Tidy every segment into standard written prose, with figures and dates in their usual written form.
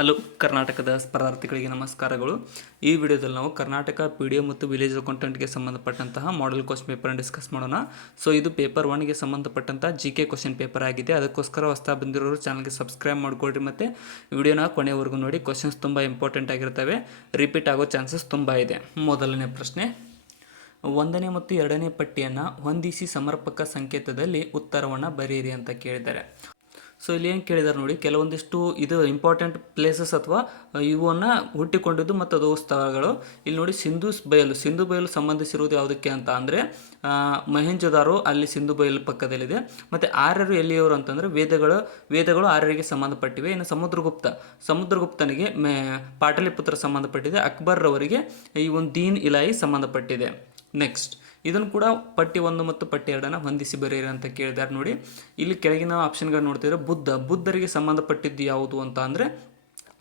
Hello ಕರ್ನಾಟಕದ ಸ್ಪರ್ಧಾರ್ಥಿಗಳಿಗೆ ನಮಸ್ಕಾರಗಳು. ಈ ವಿಡಿಯೋದಲ್ಲಿ ನಾವು ಕರ್ನಾಟಕ PDO ಮತ್ತು ವಿಲೇಜ್ ಅಕೌಂಟೆಂಟ್ಗೆ ಸಂಬಂಧಪಟ್ಟಂತಹ ಮಾಡೆಲ್ ಕ್ವಶನ್ ಪೇಪರನ್ನು ಡಿಸ್ಕಸ್ ಮಾಡೋಣ. ಸೊ ಇದು ಪೇಪರ್ 1ಗೆ ಸಂಬಂಧಪಟ್ಟಂಥ GK ಕ್ವಶನ್ ಪೇಪರ್ ಆಗಿದೆ. ಅದಕ್ಕೋಸ್ಕರ ಹೊಸದಾಗಿ ಬಂದಿರೋರು ಚಾನಲ್ಗೆ ಸಬ್ಸ್ಕ್ರೈಬ್ ಮಾಡ್ಕೊಳ್ರಿ ಮತ್ತು ವಿಡಿಯೋನ ಕೊನೆವರೆಗೂ ನೋಡಿ. ಕ್ವಶನ್ಸ್ ತುಂಬ ಇಂಪಾರ್ಟೆಂಟ್ ಆಗಿರ್ತವೆ, ರಿಪೀಟ್ ಆಗೋ ಚಾನ್ಸಸ್ ತುಂಬ ಇದೆ. ಮೊದಲನೇ ಪ್ರಶ್ನೆ, 1ನೇ ಮತ್ತು 2ನೇ ಪಟ್ಟಿಯನ್ನು ಹೊಂದಿಸಿ ಸಮರ್ಪಕ ಸಂಕೇತದಲ್ಲಿ ಉತ್ತರವನ್ನು ಬರೆಯಿರಿ ಅಂತ ಕೇಳಿದ್ದಾರೆ. ಸೊ ಇಲ್ಲಿ ಏನು ಕೇಳಿದ್ದಾರೆ ನೋಡಿ, ಕೆಲವೊಂದಿಷ್ಟು ಇದು ಇಂಪಾರ್ಟೆಂಟ್ ಪ್ಲೇಸಸ್ ಅಥವಾ ಇವನ್ನು ಹುಟ್ಟಿಕೊಂಡಿದ್ದು ಮತ್ತು ಅದು ಸ್ಥಳಗಳು. ಇಲ್ಲಿ ನೋಡಿ, ಸಿಂಧು ಬಯಲು ಸಂಬಂಧಿಸಿರುವುದು ಯಾವುದಕ್ಕೆ ಅಂತ ಅಂದರೆ ಮಹೇಂಜೋದಾರೋ ಅಲ್ಲಿ ಸಿಂಧು ಬಯಲು ಪಕ್ಕದಲ್ಲಿದೆ. ಮತ್ತು ಆರ್ಯರು ಎಲ್ಲಿಯವರು ಅಂತಂದರೆ ವೇದಗಳು ಆರ್ಯರಿಗೆ ಸಂಬಂಧಪಟ್ಟಿವೆ. ಇನ್ನು ಸಮುದ್ರಗುಪ್ತನಿಗೆ ಪಾಟಲಿಪುತ್ರ ಸಂಬಂಧಪಟ್ಟಿದೆ. ಅಕ್ಬರ್ ಅವರಿಗೆ ಈ ಒಂದು ದೀನ್ ಇಲಾಯಿ ಸಂಬಂಧಪಟ್ಟಿದೆ. ನೆಕ್ಸ್ಟ್, ಇದನ್ನು ಕೂಡ ಪಟ್ಟಿ 1 ಮತ್ತು ಪಟ್ಟಿ 2 ಹೊಂದಿಸಿ ಬರೆಯಿರಿ ಅಂತ ಕೇಳಿದ್ದಾರೆ. ನೋಡಿ, ಇಲ್ಲಿ ಕೆಳಗಿನ ಆಪ್ಷನ್ಗಳು ನೋಡ್ತಿದ್ರೆ ಬುದ್ಧರಿಗೆ ಸಂಬಂಧಪಟ್ಟಿದ್ದು ಯಾವುದು ಅಂತ ಅಂದರೆ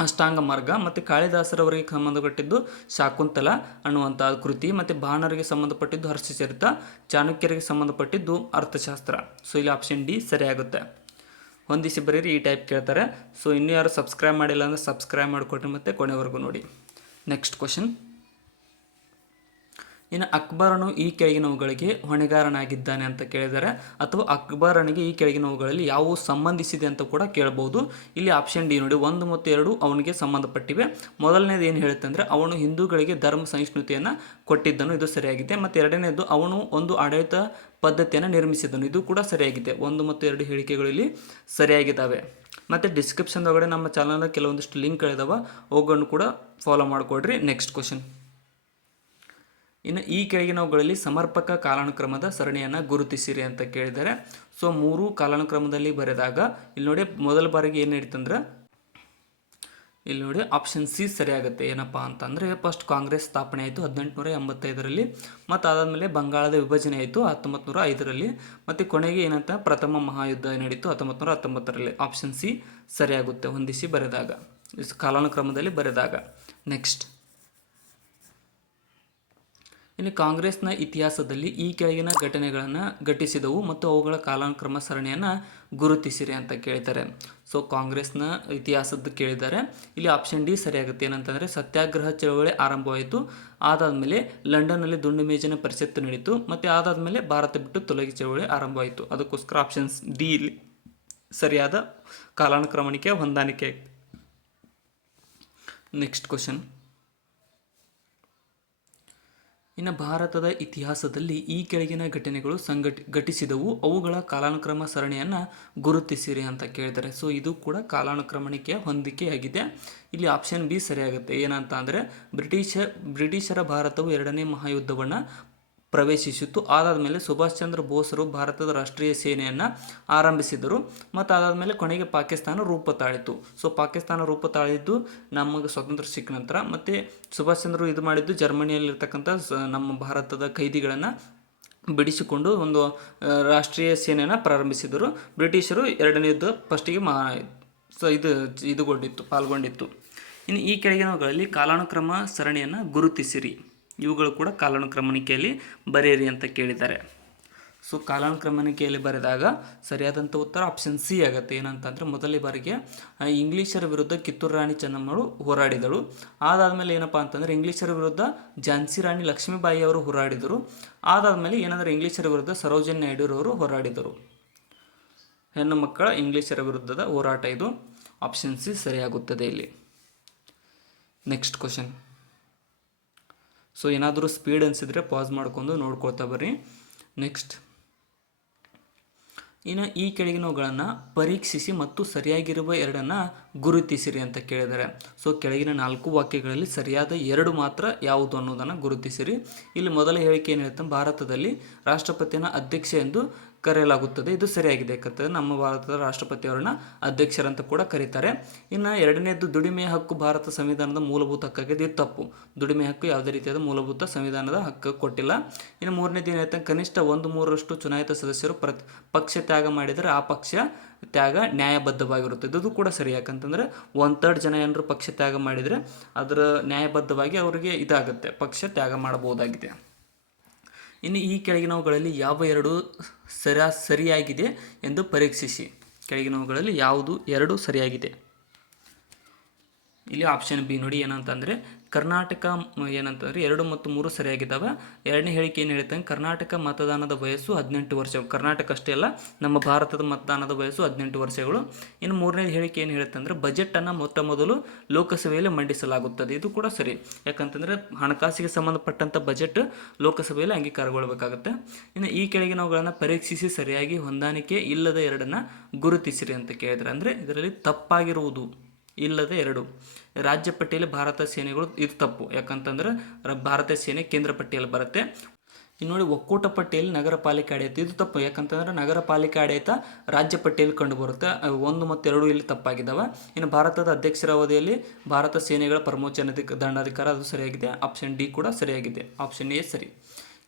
ಅಷ್ಟಾಂಗ ಮಾರ್ಗ, ಮತ್ತು ಕಾಳಿದಾಸರವರಿಗೆ ಸಂಬಂಧಪಟ್ಟಿದ್ದು ಶಾಕುಂತಲ ಅನ್ನುವಂಥ ಕೃತಿ, ಮತ್ತು ಬಾಣರಿಗೆ ಸಂಬಂಧಪಟ್ಟಿದ್ದು ಹರ್ಷಚರಿತ, ಚಾಣಕ್ಯರಿಗೆ ಸಂಬಂಧಪಟ್ಟಿದ್ದು ಅರ್ಥಶಾಸ್ತ್ರ. ಸೊ ಇಲ್ಲಿ ಆಪ್ಷನ್ ಡಿ ಸರಿಯಾಗುತ್ತೆ. ಹೊಂದಿಸಿ ಬರೀರಿ, ಈ ಟೈಪ್ ಕೇಳ್ತಾರೆ. ಸೊ ಇನ್ನೂ ಯಾರು ಸಬ್ಸ್ಕ್ರೈಬ್ ಮಾಡಿಲ್ಲ ಅಂದರೆ ಸಬ್ಸ್ಕ್ರೈಬ್ ಮಾಡಿಕೊಟ್ರಿ ಮತ್ತು ಕೊನೆವರೆಗೂ ನೋಡಿ. ನೆಕ್ಸ್ಟ್ ಕ್ವಶನ್, ಇನ್ನು ಅಕ್ಬರನು ಈ ಕೆಳಗಿನವುಗಳಿಗೆ ಹೊಣೆಗಾರನಾಗಿದ್ದಾನೆ ಅಂತ ಕೇಳಿದ್ದಾರೆ, ಅಥವಾ ಅಕ್ಬರನಿಗೆ ಈ ಕೆಳಗಿನವುಗಳಲ್ಲಿ ಯಾವುವು ಸಂಬಂಧಿಸಿದೆ ಅಂತ ಕೂಡ ಕೇಳಬಹುದು. ಇಲ್ಲಿ ಆಪ್ಷನ್ ಡಿ ನೋಡಿ, 1 ಮತ್ತು 2 ಅವನಿಗೆ ಸಂಬಂಧಪಟ್ಟಿವೆ. ಮೊದಲನೇದು ಏನು ಹೇಳುತ್ತೆ ಅಂದರೆ ಅವನು ಹಿಂದೂಗಳಿಗೆ ಧರ್ಮ ಸಹಿಷ್ಣುತೆಯನ್ನು ಕೊಟ್ಟಿದ್ದನು, ಇದು ಸರಿಯಾಗಿದೆ. ಮತ್ತು ಎರಡನೇದು ಅವನು ಒಂದು ಆಡಳಿತ ಪದ್ಧತಿಯನ್ನು ನಿರ್ಮಿಸಿದ್ದನು, ಇದು ಕೂಡ ಸರಿಯಾಗಿದೆ. 1 ಮತ್ತು 2 ಹೇಳಿಕೆಗಳು ಇಲ್ಲಿ ಸರಿಯಾಗಿದ್ದಾವೆ. ಮತ್ತು ಡಿಸ್ಕ್ರಿಪ್ಷನ್ದೊಳಗಡೆ ನಮ್ಮ ಚಾನಲ್ನ ಕೆಲವೊಂದಿಷ್ಟು ಲಿಂಕ್ಗಳಿದಾವೆ, ಅವುಗಳನ್ನು ಕೂಡ ಫಾಲೋ ಮಾಡಿಕೊಡ್ರಿ. ನೆಕ್ಸ್ಟ್ ಕ್ವಶನ್, ಇನ್ನು ಈ ಕೆಳಗಿನವುಗಳಲ್ಲಿ ಸಮರ್ಪಕ ಕಾಲಾನುಕ್ರಮದ ಸರಣಿಯನ್ನು ಗುರುತಿಸಿರಿ ಅಂತ ಕೇಳಿದ್ದಾರೆ. ಸೊ 3 ಕಾಲಾನುಕ್ರಮದಲ್ಲಿ ಬರೆದಾಗ ಇಲ್ಲಿ ನೋಡಿ, ಮೊದಲ ಬಾರಿಗೆ ಏನು ನಡೀತಂದ್ರೆ ಇಲ್ಲಿ ನೋಡಿ ಆಪ್ಷನ್ ಸಿ ಸರಿಯಾಗುತ್ತೆ. ಏನಪ್ಪ ಅಂತಂದರೆ ಫಸ್ಟ್ ಕಾಂಗ್ರೆಸ್ ಸ್ಥಾಪನೆ ಆಯಿತು 1885ರಲ್ಲಿ, ಮತ್ತು ಅದಾದಮೇಲೆ ಬಂಗಾಳದ ವಿಭಜನೆ ಆಯಿತು 1905ರಲ್ಲಿ, ಮತ್ತು ಕೊನೆಗೆ ಏನಂತ ಪ್ರಥಮ ಮಹಾಯುದ್ಧ ನಡೀತು 1919ರಲ್ಲಿ. ಆಪ್ಷನ್ ಸಿ ಸರಿಯಾಗುತ್ತೆ ಹೊಂದಿಸಿ ಬರೆದಾಗ, ಕಾಲಾನುಕ್ರಮದಲ್ಲಿ ಬರೆದಾಗ. ನೆಕ್ಸ್ಟ್, ಇನ್ನು ಕಾಂಗ್ರೆಸ್ನ ಇತಿಹಾಸದಲ್ಲಿ ಈ ಕೆಳಗಿನ ಘಟನೆಗಳನ್ನು ಘಟಿಸಿದವು ಮತ್ತು ಅವುಗಳ ಕಾಲಾನುಕ್ರಮ ಸರಣಿಯನ್ನು ಗುರುತಿಸಿರಿ ಅಂತ ಕೇಳ್ತಾರೆ. ಸೊ ಕಾಂಗ್ರೆಸ್ನ ಇತಿಹಾಸದ್ದು ಕೇಳಿದ್ದಾರೆ. ಇಲ್ಲಿ ಆಪ್ಷನ್ ಡಿ ಸರಿಯಾಗುತ್ತೆ. ಏನಂತಂದರೆ ಸತ್ಯಾಗ್ರಹ ಚಳವಳಿ ಆರಂಭವಾಯಿತು, ಅದಾದಮೇಲೆ ಲಂಡನ್ನಲ್ಲಿ ದುಂಡು ಮೇಜಿನ ಪರಿಷತ್ತು ನಡೀತು, ಮತ್ತು ಅದಾದಮೇಲೆ ಭಾರತ ಬಿಟ್ಟು ತೊಲಗಿ ಚಳವಳಿ ಆರಂಭವಾಯಿತು. ಅದಕ್ಕೋಸ್ಕರ ಆಪ್ಷನ್ ಡಿ ಇಲ್ಲಿ ಸರಿಯಾದ ಕಾಲಾನುಕ್ರಮಣಿಕೆ ಹೊಂದಾಣಿಕೆ. ನೆಕ್ಸ್ಟ್ ಕ್ವಶನ್, ಇನ್ನು ಭಾರತದ ಇತಿಹಾಸದಲ್ಲಿ ಈ ಕೆಳಗಿನ ಘಟನೆಗಳು ಘಟಿಸಿದವು, ಅವುಗಳ ಕಾಲಾನುಕ್ರಮ ಸರಣಿಯನ್ನು ಗುರುತಿಸಿರಿ ಅಂತ ಕೇಳಿದ್ದಾರೆ. ಸೊ ಇದು ಕೂಡ ಕಾಲಾನುಕ್ರಮಣಿಕೆಯ ಹೊಂದಿಕೆಯಾಗಿದೆ. ಇಲ್ಲಿ ಆಪ್ಷನ್ ಬಿ ಸರಿಯಾಗುತ್ತೆ. ಏನಂತ ಅಂದರೆ ಬ್ರಿಟಿಷರ ಭಾರತವು 2ನೇ ಮಹಾಯುದ್ಧವನ್ನು ಪ್ರವೇಶಿಸಿತು. ಅದಾದಮೇಲೆ ಸುಭಾಷ್ ಚಂದ್ರ ಬೋಸರು ಭಾರತದ ರಾಷ್ಟ್ರೀಯ ಸೇನೆಯನ್ನು ಆರಂಭಿಸಿದರು, ಮತ್ತು ಅದಾದಮೇಲೆ ಕೊನೆಗೆ ಪಾಕಿಸ್ತಾನ ರೂಪ ತಾಳಿತು. ಸೊ ಪಾಕಿಸ್ತಾನ ರೂಪ ತಾಳಿದ್ದು ನಮಗೆ ಸ್ವತಂತ್ರ ಸಿಕ್ಕ ನಂತರ, ಮತ್ತು ಸುಭಾಷ್ ಚಂದ್ರ ಇದು ಮಾಡಿದ್ದು ಜರ್ಮನಿಯಲ್ಲಿರ್ತಕ್ಕಂಥ ನಮ್ಮ ಭಾರತದ ಖೈದಿಗಳನ್ನು ಬಿಡಿಸಿಕೊಂಡು ಒಂದು ರಾಷ್ಟ್ರೀಯ ಸೇನೆಯನ್ನು ಪ್ರಾರಂಭಿಸಿದರು. ಬ್ರಿಟಿಷರು 2ನೇ ಯುದ್ಧ ಫಸ್ಟಿಗೆ ಪಾಲ್ಗೊಂಡಿತ್ತು. ಇನ್ನು ಈ ಕೆಳಗಿನವುಗಳಲ್ಲಿ ಕಾಲಾನುಕ್ರಮ ಸರಣಿಯನ್ನು ಗುರುತಿಸಿರಿ, ಇವುಗಳು ಕೂಡ ಕಾಲಾನುಕ್ರಮಣಿಕೆಯಲ್ಲಿ ಬರೆಯಿರಿ ಅಂತ ಕೇಳಿದ್ದಾರೆ. ಸೊ ಕಾಲಾನುಕ್ರಮಣಿಕೆಯಲ್ಲಿ ಬರೆದಾಗ ಸರಿಯಾದಂಥ ಉತ್ತರ ಆಪ್ಷನ್ ಸಿ ಆಗುತ್ತೆ. ಏನಂತಂದರೆ ಮೊದಲನೇ ಬಾರಿಗೆ ಇಂಗ್ಲೀಷರ ವಿರುದ್ಧ ಕಿತ್ತೂರು ರಾಣಿ ಚೆನ್ನಮ್ಮಳು ಹೋರಾಡಿದಳು. ಅದಾದಮೇಲೆ ಏನಪ್ಪ ಅಂತಂದರೆ ಇಂಗ್ಲೀಷರ ವಿರುದ್ಧ ಝಾನ್ಸಿ ರಾಣಿ ಲಕ್ಷ್ಮೀಬಾಯಿ ಅವರು ಹೋರಾಡಿದರು. ಅದಾದಮೇಲೆ ಏನಂದರೆ ಇಂಗ್ಲೀಷರ ವಿರುದ್ಧ ಸರೋಜಿನಿ ನಾಯ್ಡುರವರು ಹೋರಾಡಿದರು. ಹೆಣ್ಣು ಮಕ್ಕಳ ಇಂಗ್ಲೀಷರ ವಿರುದ್ಧದ ಹೋರಾಟ ಇದು. ಆಪ್ಷನ್ ಸಿ ಸರಿಯಾಗುತ್ತದೆ ಇಲ್ಲಿ. ನೆಕ್ಸ್ಟ್ ಕ್ವಶನ್, ಸೊ ಏನಾದರೂ ಸ್ಪೀಡ್ ಅನಿಸಿದರೆ ಪಾಸ್ ಮಾಡ್ಕೊಂಡು ನೋಡ್ಕೊಳ್ತಾ ಬರ್ರಿ. ನೆಕ್ಸ್ಟ್, ಇನ್ನು ಈ ಕೆಳಗಿನವುಗಳನ್ನು ಪರೀಕ್ಷಿಸಿ ಮತ್ತು ಸರಿಯಾಗಿರುವ 2 ಗುರುತಿಸಿರಿ ಅಂತ ಕೇಳಿದ್ದಾರೆ. ಸೊ ಕೆಳಗಿನ 4 ವಾಕ್ಯಗಳಲ್ಲಿ ಸರಿಯಾದ 2 ಮಾತ್ರ ಯಾವುದು ಅನ್ನೋದನ್ನು ಗುರುತಿಸಿರಿ. ಇಲ್ಲಿ ಮೊದಲ ಹೇಳಿಕೆ ಏನು ಹೇಳ್ತಾನೆ, ಭಾರತದಲ್ಲಿ ರಾಷ್ಟ್ರಪತಿಯನ್ನು ಅಧ್ಯಕ್ಷ ಎಂದು ಕರೆಯಲಾಗುತ್ತದೆ, ಇದು ಸರಿಯಾಗಿದೆ. ಯಾಕಂತಂದರೆ ನಮ್ಮ ಭಾರತದ ರಾಷ್ಟ್ರಪತಿಯವರನ್ನ ಅಧ್ಯಕ್ಷರಂತ ಕೂಡ ಕರೀತಾರೆ. ಇನ್ನು ಎರಡನೇದು ದುಡಿಮೆಯ ಹಕ್ಕು ಭಾರತ ಸಂವಿಧಾನದ ಮೂಲಭೂತ ಹಕ್ಕಾಗಿದೆ, ಇದು ತಪ್ಪು. ದುಡಿಮೆ ಹಕ್ಕು ಯಾವುದೇ ರೀತಿಯಾದ ಮೂಲಭೂತ ಸಂವಿಧಾನದ ಹಕ್ಕು ಕೊಟ್ಟಿಲ್ಲ. ಇನ್ನು ಮೂರನೇದು ಏನು ಹೇಳ್ತಾನೆ, ಕನಿಷ್ಠ 1/3 ಚುನಾಯಿತ ಸದಸ್ಯರು ಪಕ್ಷ ತ್ಯಾಗ ಮಾಡಿದರೆ ಆ ಪಕ್ಷ ತ್ಯಾಗ ನ್ಯಾಯಬದ್ಧವಾಗಿರುತ್ತೆ, ಇದು ಕೂಡ ಸರಿ. ಯಾಕಂತಂದರೆ 1/3 ಜನ ಏನಾದ್ರು ಪಕ್ಷ ತ್ಯಾಗ ಮಾಡಿದರೆ ಅದರ ನ್ಯಾಯಬದ್ಧವಾಗಿ ಅವರಿಗೆ ಇದಾಗುತ್ತೆ, ಪಕ್ಷ ತ್ಯಾಗ ಮಾಡಬಹುದಾಗಿದೆ. ಇನ್ನು ಈ ಕೆಳಗಿನವುಗಳಲ್ಲಿ ಯಾವ 2 ಸರಿಯಾಗಿದೆ ಎಂದು ಪರೀಕ್ಷಿಸಿ. ಕೆಳಗಿನವುಗಳಲ್ಲಿ ಯಾವುದು 2 ಸರಿಯಾಗಿದೆ? ಇಲ್ಲಿ ಆಪ್ಷನ್ ಬಿ ನೋಡಿ ಏನಂತಂದರೆ ಕರ್ನಾಟಕ ಏನಂತಂದರೆ 2 ಮತ್ತು 3 ಸರಿಯಾಗಿದ್ದಾವೆ. ಎರಡನೇ ಹೇಳಿಕೆ ಏನು ಹೇಳುತ್ತೆ, ಕರ್ನಾಟಕ ಮತದಾನದ ವಯಸ್ಸು 18 ವರ್ಷಗಳು. ಕರ್ನಾಟಕ ಅಷ್ಟೇ ಅಲ್ಲ, ನಮ್ಮ ಭಾರತದ ಮತದಾನದ ವಯಸ್ಸು 18 ವರ್ಷಗಳು. ಇನ್ನು ಮೂರನೇ ಹೇಳಿಕೆ ಏನು ಹೇಳುತ್ತೆ ಅಂದರೆ ಬಜೆಟನ್ನು ಮೊಟ್ಟ ಮೊದಲು ಲೋಕಸಭೆಯಲ್ಲಿ ಮಂಡಿಸಲಾಗುತ್ತದೆ. ಇದು ಕೂಡ ಸರಿ, ಯಾಕಂತಂದರೆ ಹಣಕಾಸಿಗೆ ಸಂಬಂಧಪಟ್ಟಂಥ ಬಜೆಟ್ ಲೋಕಸಭೆಯಲ್ಲಿ ಅಂಗೀಕಾರಗೊಳ್ಳಬೇಕಾಗುತ್ತೆ. ಇನ್ನು ಈ ಕೆಳಗಿನವುಗಳನ್ನು ಪರೀಕ್ಷಿಸಿ ಸರಿಯಾಗಿ ಹೊಂದಾಣಿಕೆ ಇಲ್ಲದ ಎರಡನ್ನು ಗುರುತಿಸಿರಿ ಅಂತ ಕೇಳಿದರೆ, ಅಂದರೆ ಇದರಲ್ಲಿ ತಪ್ಪಾಗಿರುವುದು ಇಲ್ಲದ 2 ರಾಜ್ಯ ಪಟ್ಟಿಯಲ್ಲಿ ಭಾರತ ಸೇನೆಗಳು, ಇದು ತಪ್ಪು. ಯಾಕಂತಂದ್ರೆ ಭಾರತ ಸೇನೆ ಕೇಂದ್ರ ಪಟ್ಟಿಯಲ್ಲಿ ಬರುತ್ತೆ. ಇನ್ನು ನೋಡಿ ಒಕ್ಕೂಟ ಪಟ್ಟಿಯಲ್ಲಿ ನಗರ ಪಾಲಿಕೆ ಆಡಳಿತ, ಇದು ತಪ್ಪು. ಯಾಕಂತಂದ್ರೆ ನಗರ ಪಾಲಿಕೆ ಆಡಳಿತ ರಾಜ್ಯ ಪಟ್ಟಿಯಲ್ಲಿ ಕಂಡು ಬರುತ್ತೆ. 1 ಮತ್ತು 2 ಇಲ್ಲಿ ತಪ್ಪಾಗಿದ್ದಾವೆ. ಇನ್ನು ಭಾರತದ ಅಧ್ಯಕ್ಷರ ಅವಧಿಯಲ್ಲಿ ಭಾರತ ಸೇನೆಗಳ ಪರಮೋಚ್ಚ ದಂಡಾಧಿಕಾರ, ಅದು ಸರಿಯಾಗಿದೆ. ಆಪ್ಷನ್ ಡಿ ಕೂಡ ಸರಿಯಾಗಿದೆ. ಆಪ್ಷನ್ ಎ ಸರಿ.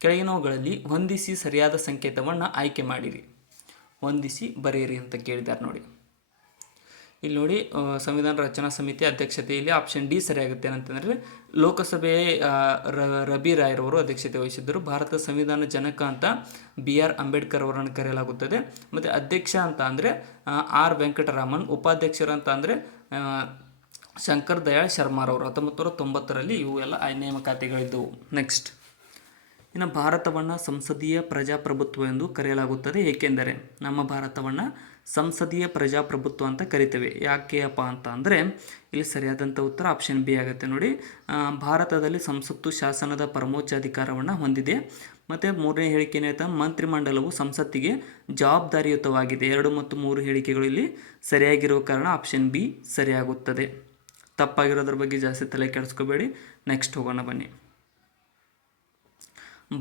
ಕೆಳಗಿನವುಗಳಲ್ಲಿ ಹೊಂದಿಸಿ ಸರಿಯಾದ ಸಂಕೇತವನ್ನು ಆಯ್ಕೆ ಮಾಡಿರಿ. ಹೊಂದಿಸಿ ಬರೆಯಿರಿ ಅಂತ ಕೇಳಿದ್ದಾರೆ ನೋಡಿ. ಇಲ್ಲಿ ನೋಡಿ ಸಂವಿಧಾನ ರಚನಾ ಸಮಿತಿ ಅಧ್ಯಕ್ಷತೆಯಲ್ಲಿ ಆಪ್ಷನ್ ಡಿ ಸರಿಯಾಗುತ್ತೆ. ಏನಂತಂದರೆ ಲೋಕಸಭೆ ರಬಿ ರಾಯರವರು ಅಧ್ಯಕ್ಷತೆ ವಹಿಸಿದ್ದರು. ಭಾರತದ ಸಂವಿಧಾನ ಜನಕ ಅಂತ BR ಅಂಬೇಡ್ಕರ್ ಅವರನ್ನು ಕರೆಯಲಾಗುತ್ತದೆ. ಮತ್ತು ಅಧ್ಯಕ್ಷ ಅಂತ ಅಂದರೆ R ವೆಂಕಟರಾಮನ್. ಉಪಾಧ್ಯಕ್ಷರು ಅಂತ ಅಂದರೆ ಶಂಕರ್ ದಯಾಳ್ ಶರ್ಮಾರವರು. 1990ರಲ್ಲಿ ಇವು ಎಲ್ಲ ನೇಮಕಾತಿಗಳಿದ್ದವು. ನೆಕ್ಸ್ಟ್, ಇನ್ನು ಭಾರತವನ್ನು ಸಂಸದೀಯ ಪ್ರಜಾಪ್ರಭುತ್ವ ಎಂದು ಕರೆಯಲಾಗುತ್ತದೆ. ಏಕೆಂದರೆ ನಮ್ಮ ಭಾರತವನ್ನು ಸಂಸದೀಯ ಪ್ರಜಾಪ್ರಭುತ್ವ ಅಂತ ಕರಿತೇವೆ. ಯಾಕೆಯಪ್ಪ ಅಂತ ಅಂದರೆ ಇಲ್ಲಿ ಸರಿಯಾದಂಥ ಉತ್ತರ ಆಪ್ಷನ್ ಬಿ ಆಗುತ್ತೆ ನೋಡಿ. ಭಾರತದಲ್ಲಿ ಸಂಸತ್ತು ಶಾಸನದ ಪರಮೋಚ್ಚ ಅಧಿಕಾರವನ್ನು ಹೊಂದಿದೆ. ಮತ್ತು ಮೂರನೇ ಹೇಳಿಕೆ ಏನಾಯ್ತು, ಮಂತ್ರಿಮಂಡಲವು ಸಂಸತ್ತಿಗೆ ಜವಾಬ್ದಾರಿಯುತವಾಗಿದೆ. 2 ಮತ್ತು 3 ಹೇಳಿಕೆಗಳು ಇಲ್ಲಿ ಸರಿಯಾಗಿರುವ ಕಾರಣ ಆಪ್ಷನ್ ಬಿ ಸರಿಯಾಗುತ್ತದೆ. ತಪ್ಪಾಗಿರೋದ್ರ ಬಗ್ಗೆ ಜಾಸ್ತಿ ತಲೆ ಕೆಡಿಸ್ಕೋಬೇಡಿ. ನೆಕ್ಸ್ಟ್ ಹೋಗೋಣ ಬನ್ನಿ.